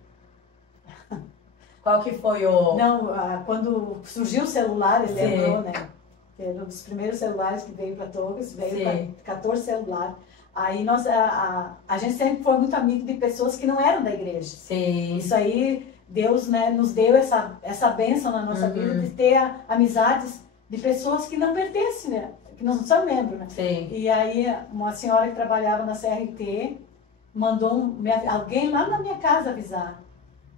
Qual que foi o... Não, quando surgiu o celular, ele lembrou, né? Que era um dos primeiros celulares que veio para Torres, veio para 14 celulares. Aí a gente sempre foi muito amigo de pessoas que não eram da igreja. Sim. Isso aí, Deus, né, nos deu essa bênção na nossa vida de ter amizades de pessoas que não pertencem, né? Que não são membros, né? Sim. E aí uma senhora que trabalhava na CRT mandou alguém lá na minha casa avisar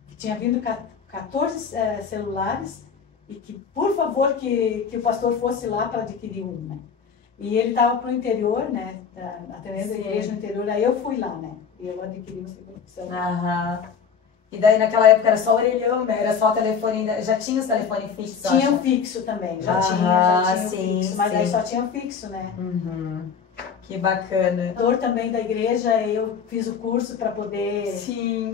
que tinha vindo 14 celulares e que, por favor, que o pastor fosse lá para adquirir um, né? E ele estava pro interior, né? Atendendo a igreja no interior, aí eu fui lá, né? E eu adquiri o segundo celular. E daí naquela época era só orelhão, né? Era só telefone, já tinha os telefones fixos? Tinha o fixo também, já tinha sim, fixo, mas aí só tinha o fixo, né? Que bacana. Computador também da igreja, eu fiz o curso para poder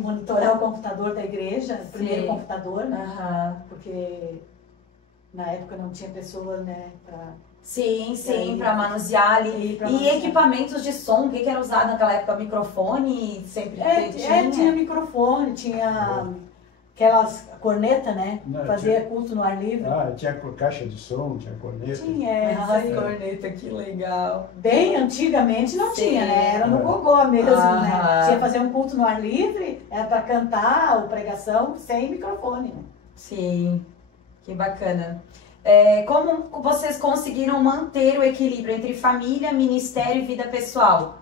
monitorar o computador da igreja, o primeiro computador, né? Porque na época não tinha pessoas, né, para... Sim, para manusear ali. E equipamentos de som, o que era usado naquela época? Microfone? Sempre tinha microfone, tinha aquelas cornetas, né? Fazia culto no ar livre. Tinha caixa de som, tinha corneta. Tinha, corneta, que legal. Bem antigamente não tinha, né? Era no gogó mesmo, né? Tinha fazer um culto no ar livre, era para cantar ou pregação sem microfone, né? Sim, que bacana. Como vocês conseguiram manter o equilíbrio entre família, ministério e vida pessoal?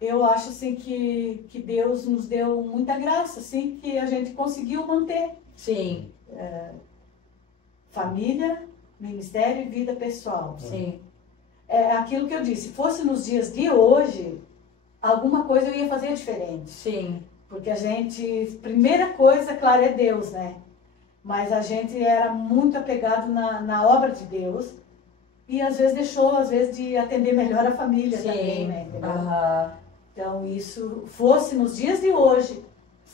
Eu acho assim que Deus nos deu muita graça, assim, que a gente conseguiu manter. Sim. Família, ministério e vida pessoal. Sim. É aquilo que eu disse, se fosse nos dias de hoje, alguma coisa eu ia fazer diferente. Sim. Porque a gente, primeira coisa, claro, é Deus, né? Mas a gente era muito apegado na obra de Deus e às vezes deixou, de atender melhor a família também, né? Então, isso fosse nos dias de hoje,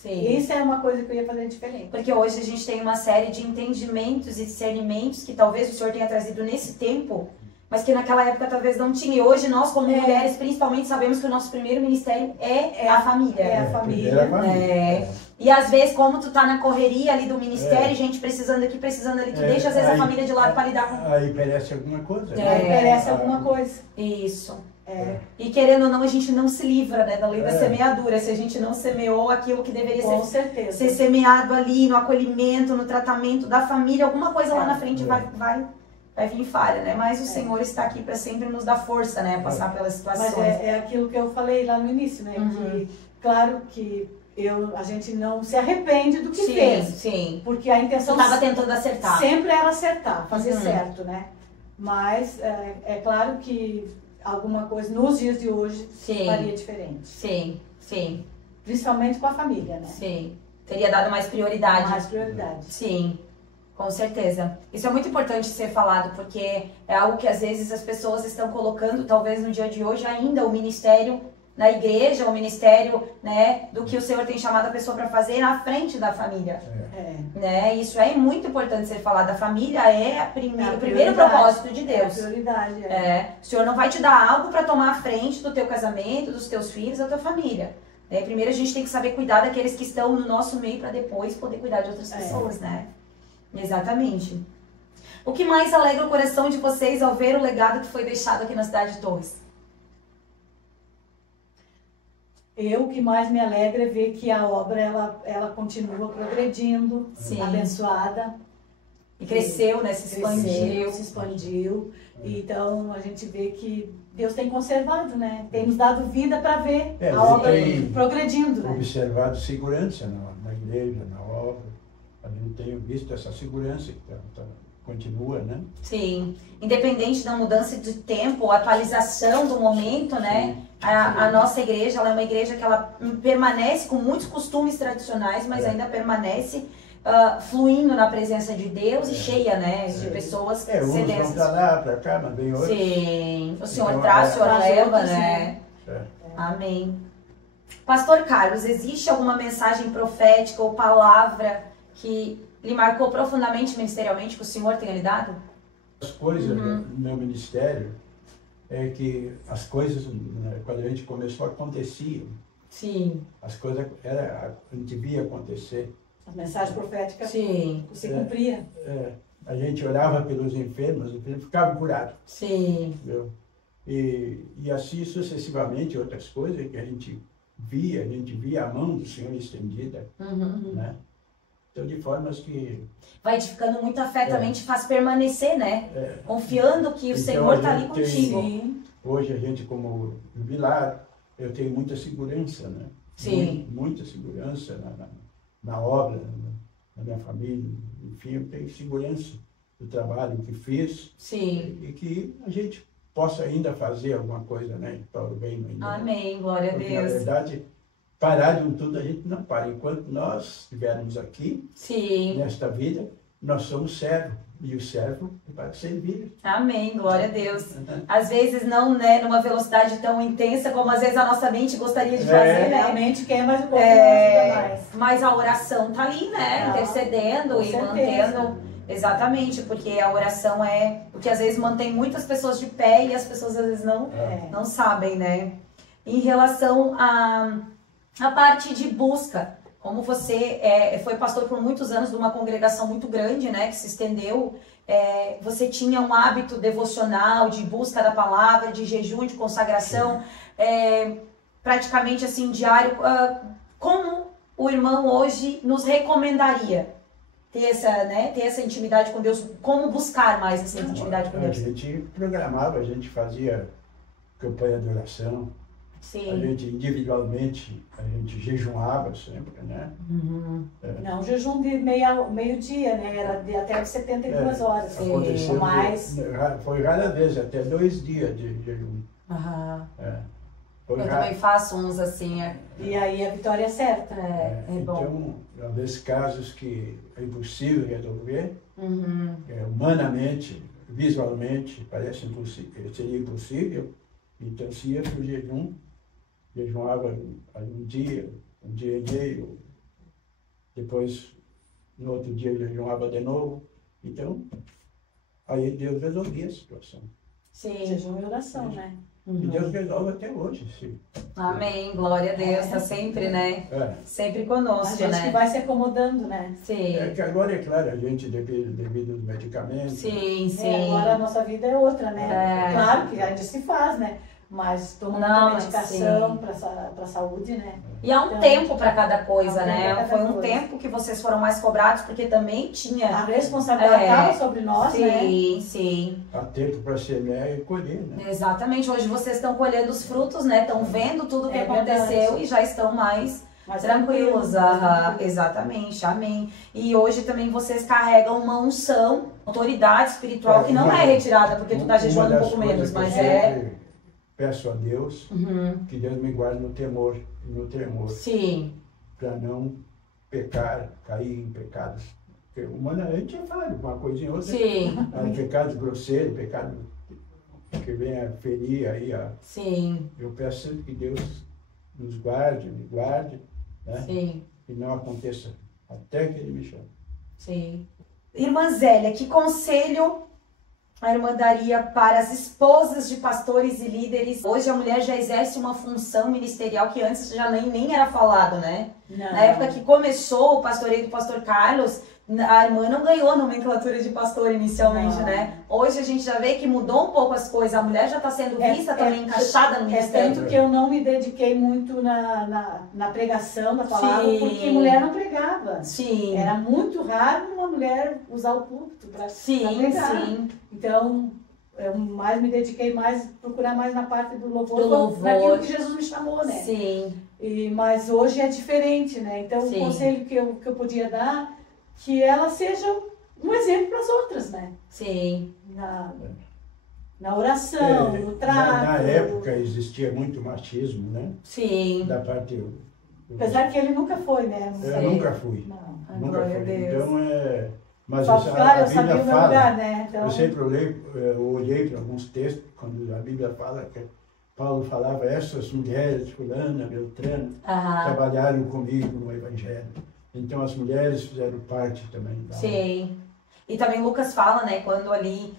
isso é uma coisa que eu ia fazer diferente. Porque hoje a gente tem uma série de entendimentos e discernimentos que talvez o Senhor tenha trazido nesse tempo, mas que naquela época talvez não tinha. E hoje nós, como mulheres, principalmente, sabemos que o nosso primeiro ministério é a família. É a família. E às vezes, como tu tá na correria ali do ministério, gente precisando aqui, precisando ali, tu deixa às vezes a família de lado para lidar com... Aí perece alguma coisa. Aí perece alguma coisa. Isso. E querendo ou não, a gente não se livra, né, da lei da semeadura. Se a gente não semeou aquilo que deveria ser semeado ali, no acolhimento, no tratamento da família, alguma coisa lá na frente vai vir falha, né? Mas o Senhor está aqui para sempre nos dar força, né? Passar pelas situações. Mas é aquilo que eu falei lá no início, né? Que, claro que a gente não se arrepende do que fez. Sim. Porque a intenção... Tu estava tentando acertar. Sempre era acertar, fazer certo, né? Mas é claro que alguma coisa nos dias de hoje faria diferente. Sim. principalmente com a família, né? Sim. Teria dado mais prioridade. Mais prioridade. Sim, com certeza. Isso é muito importante ser falado, porque é algo que às vezes as pessoas estão colocando, talvez no dia de hoje, ainda o ministério na igreja, o ministério, né, do que o Senhor tem chamado a pessoa para fazer na frente da família. Né? Isso é muito importante ser falado. A família é o primeiro propósito de Deus. É a prioridade. O Senhor não vai te dar algo para tomar a frente do teu casamento, dos teus filhos, da tua família. Primeiro a gente tem que saber cuidar daqueles que estão no nosso meio para depois poder cuidar de outras pessoas, né? Exatamente. O que mais alegra o coração de vocês ao ver o legado que foi deixado aqui na cidade de Torres? O que mais me alegra é ver que a obra ela continua progredindo, Sim. abençoada. E cresceu, né? Se expandiu. Se expandiu. Então a gente vê que Deus tem conservado, né? Tem nos dado vida para ver a obra progredindo, né? Observado segurança na igreja, na obra. A gente tem visto essa segurança que continua, né? Sim. Independente da mudança de tempo, atualização do momento, né? A nossa igreja, ela é uma igreja que ela permanece com muitos costumes tradicionais, mas ainda permanece fluindo na presença de Deus e cheia, né? De pessoas uns vão pra lá, pra cá, mas vem outros. Sim. O Senhor Então, traz, o Senhor leva, outros, né? Amém. Pastor Carlos, existe alguma mensagem profética ou palavra que lhe marcou profundamente ministerialmente, que o Senhor tenha lhe dado? As coisas do meu ministério é que as coisas, né, quando a gente começou, aconteciam. Sim. As coisas a gente via acontecer. As mensagens proféticas se cumpria. A gente orava pelos enfermos, os enfermos ficavam curados. Sim. Entendeu? E assim sucessivamente, outras coisas que a gente via a mão do Senhor estendida, né? Então, de formas que... Vai edificando muita fé também, te faz permanecer, né? Confiando que o então, Senhor está ali contigo. Hoje a gente, como jubilado, eu tenho muita segurança, né? Sim. Muita segurança na obra, na minha família, enfim, eu tenho segurança do trabalho que fiz. Sim. E que a gente possa ainda fazer alguma coisa, né? Para o bem ainda. Amém, glória a Deus. Na verdade, parar de tudo a gente não para. Enquanto nós estivermos aqui, nesta vida, nós somos servos. E o servo é para servir. Amém, glória a Deus. Às vezes não, né, numa velocidade tão intensa como às vezes a nossa mente gostaria de fazer, né? A mente quer mais um pouco, mais. Mas a oração tá ali, né? Intercedendo e mantendo. Exatamente, porque a oração é o que às vezes mantém muitas pessoas de pé e as pessoas às vezes não sabem, né? Em relação à parte de busca, como você foi pastor por muitos anos de uma congregação muito grande, né, que se estendeu, você tinha um hábito devocional de busca da palavra, de jejum, de consagração, praticamente assim diário. Como o irmão hoje nos recomendaria ter essa intimidade com Deus? Como buscar mais essa intimidade com Deus? A gente programava, a gente fazia campanha de oração. Sim. A gente individualmente, a gente jejuava sempre, né? Não, jejum de meio-dia, né? Era de até 72 horas. Aconteceu ou mais. Foi rara vez, até 2 dias de jejum. Eu também faço uns assim. E aí a vitória é certa. Então, às vezes casos que é impossível resolver, humanamente, visualmente, parece impossível, seria impossível. Então, se ia para o jejum, jejuava um dia e meio, depois, no outro dia, jejuava de novo. Então, aí Deus resolvia a situação. Sim. Jejum e oração, né? E Deus resolve até hoje, sim. Amém, glória a Deus, está sempre, né? Sempre conosco, a gente que vai se acomodando, né? Sim. Que agora, é claro, a gente, devido aos medicamentos... Sim. Agora a nossa vida é outra, né? Claro que ainda se faz, né? Mas toma muita medicação para a saúde, né? E há um tempo para cada coisa, né? Foi um tempo que vocês foram mais cobrados, porque também tinha... A responsabilidade estava sobre nós, né? Sim. Há tempo para semear e colher, né? Exatamente. Hoje vocês estão colhendo os frutos, né? Estão vendo tudo o que aconteceu e já estão mais tranquilos. Exatamente. Amém. E hoje também vocês carregam uma unção, autoridade espiritual que não é retirada, porque tu tá jejuando um pouco menos, mas peço a Deus que Deus me guarde no temor e no tremor, Sim. para não pecar, cair em pecados. Porque humanamente é falho, uma coisa em outra. Sim. Pecado grosseiro, pecado que venha ferir aí. Sim. Eu peço sempre que Deus nos guarde, me guarde, né? Sim. E não aconteça até que Ele me chame. Sim. Irmã Zélia, que conselho a irmã daria para as esposas de pastores e líderes? Hoje a mulher já exerce uma função ministerial que antes já nem era falado, né? Não. Na época que começou o pastoreio do pastor Carlos, a irmã não ganhou a nomenclatura de pastor inicialmente, Não. né? Hoje a gente já vê que mudou um pouco as coisas, a mulher já está sendo vista também encaixada no É ministério. tanto que eu não me dediquei muito na pregação da palavra, Sim. porque mulher não pregava. Sim. Era muito raro uma mulher usar o púlpito para pregar. Sim. Então, eu mais me dediquei procurar mais na parte do louvor, Do louvor. naquilo que Jesus me chamou, né? Sim. Mas hoje é diferente, né? Então, Sim. o conselho que eu podia dar, que ela seja um exemplo para as outras, né? Sim. Na oração, no trato. Na época existia muito machismo, né? Sim. Da parte... Apesar que ele nunca foi, né? Eu nunca fui. Não. Ai, Nunca glória a fui. Deus. Então, mas Só a que, olha, eu Bíblia sabia o meu fala, lugar, né? Então, eu sempre olhei para alguns textos, quando a Bíblia fala que Paulo falava, essas mulheres, fulana, Beltrana, trabalharam comigo no Evangelho. Então as mulheres fizeram parte também da... Sim. E também Lucas fala, né, quando ali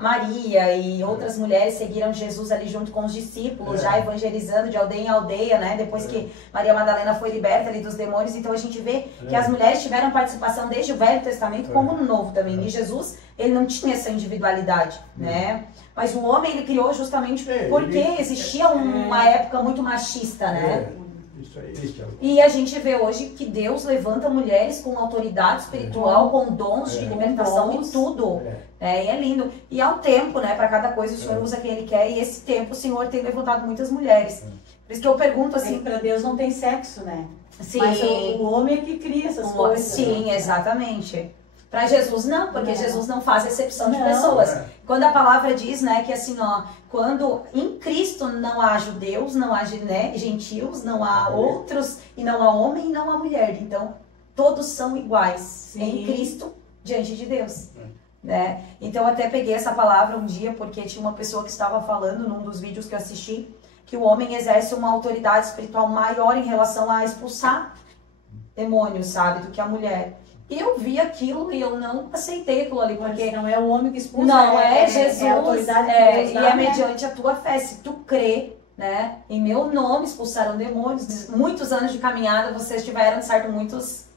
Maria e outras mulheres seguiram Jesus ali junto com os discípulos, já evangelizando de aldeia em aldeia, né, depois que Maria Madalena foi liberta ali dos demônios. Então a gente vê que as mulheres tiveram participação desde o Velho Testamento como no Novo também. E Jesus, ele não tinha essa individualidade, né, mas o homem ele criou justamente porque existia uma época muito machista, né. Isso aí, E a gente vê hoje que Deus levanta mulheres com autoridade espiritual, com dons de libertação e tudo. E é lindo. E há um tempo, né? Para cada coisa o Senhor usa quem Ele quer. E esse tempo o Senhor tem levantado muitas mulheres. Por isso que eu pergunto assim... para Deus não tem sexo, né? Sim. Mas o homem é que cria essas coisas. Sim, né? Exatamente. Para Jesus não, porque Jesus não faz exceção de Não. pessoas. Quando a palavra diz, né, que assim, ó, quando em Cristo não há judeus, não há gentios, não há outros, e não há homem e não há mulher. Então, todos são iguais em Cristo diante de Deus. Né? Então, eu até peguei essa palavra um dia, porque tinha uma pessoa que estava falando num dos vídeos que eu assisti, que o homem exerce uma autoridade espiritual maior em relação a expulsar demônios, sabe, do que a mulher. E eu vi aquilo e eu não aceitei aquilo ali, porque não é o homem que expulsa, não é Jesus, é a autoridade que Deus dá, e é né? mediante a tua fé. Se tu crê, né, em meu nome expulsaram demônios. Muitos anos de caminhada, vocês tiveram, certo, muitas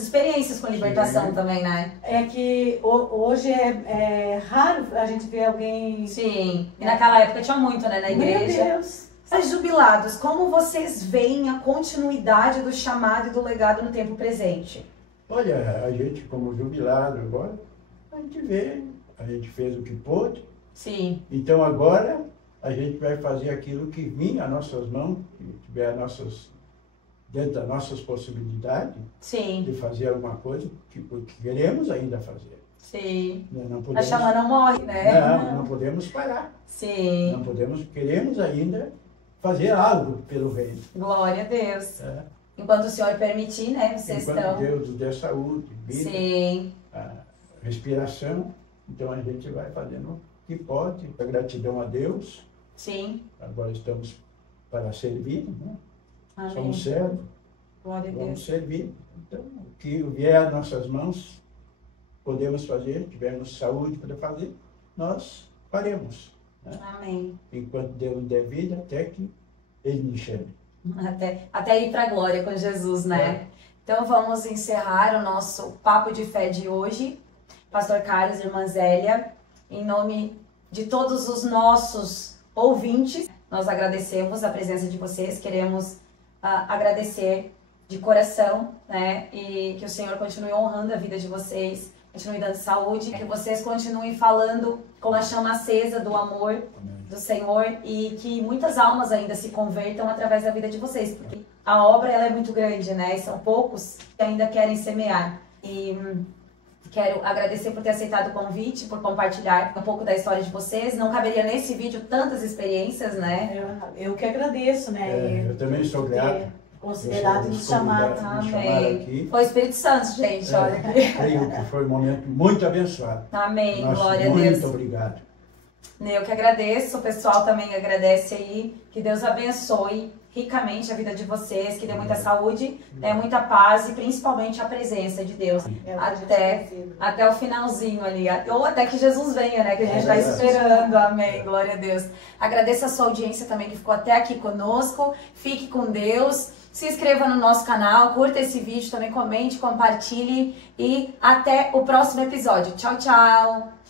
experiências com libertação também, né? É que hoje é raro a gente ver alguém... Sim, e naquela época tinha muito, né, na igreja. Meu Deus! Os jubilados, como vocês veem a continuidade do chamado e do legado no tempo presente? Olha, a gente como jubilado agora, a gente vê, a gente fez o que pôde. Sim. Então agora a gente vai fazer aquilo que vinha às nossas mãos, que tiver dentro das nossas possibilidades. Sim. De fazer alguma coisa que queremos ainda fazer. Sim. Não podemos, a chama não morre, né? Não podemos parar. Sim. Não podemos, queremos ainda fazer algo pelo reino. Glória a Deus. Enquanto o Senhor permitir, né? Vocês Enquanto estão... Deus nos dê saúde, vida, Sim. A respiração, então a gente vai fazendo o que pode. A gratidão a Deus. Sim. Agora estamos para servir, né? Amém. Somos servos. Glória a Deus. Vamos servir. Então, o que vier às nossas mãos, podemos fazer, tivermos saúde para fazer, nós faremos. Né? Amém. Enquanto Deus der vida, até que Ele nos chame. Até ir para a glória com Jesus, né? Então vamos encerrar o nosso Papo de Fé de hoje. Pastor Carlos e Irmã Zélia, em nome de todos os nossos ouvintes, nós agradecemos a presença de vocês, queremos agradecer de coração, né? E que o Senhor continue honrando a vida de vocês, continue dando saúde, que vocês continuem falando com a chama acesa do amor do Senhor e que muitas almas ainda se convertam através da vida de vocês, porque a obra ela é muito grande, né? E são poucos que ainda querem semear. E Quero agradecer por ter aceitado o convite, por compartilhar um pouco da história de vocês. Não caberia nesse vídeo tantas experiências, né? Eu que agradeço, né? Eu também sou grato. Considerado e chamado. Amém. Foi o Espírito Santo, gente, olha. Creio que foi um momento muito abençoado. Amém, Nossa, glória a Deus. Muito obrigado. Eu que agradeço, o pessoal também agradece aí. Que Deus abençoe ricamente a vida de vocês, que dê muita saúde, muita paz e principalmente a presença de Deus até o finalzinho ali, ou até que Jesus venha, né, que a gente está esperando, amém, glória a Deus. Agradeço a sua audiência também que ficou até aqui conosco, fique com Deus, se inscreva no nosso canal, curta esse vídeo, também comente, compartilhe e até o próximo episódio. Tchau, tchau!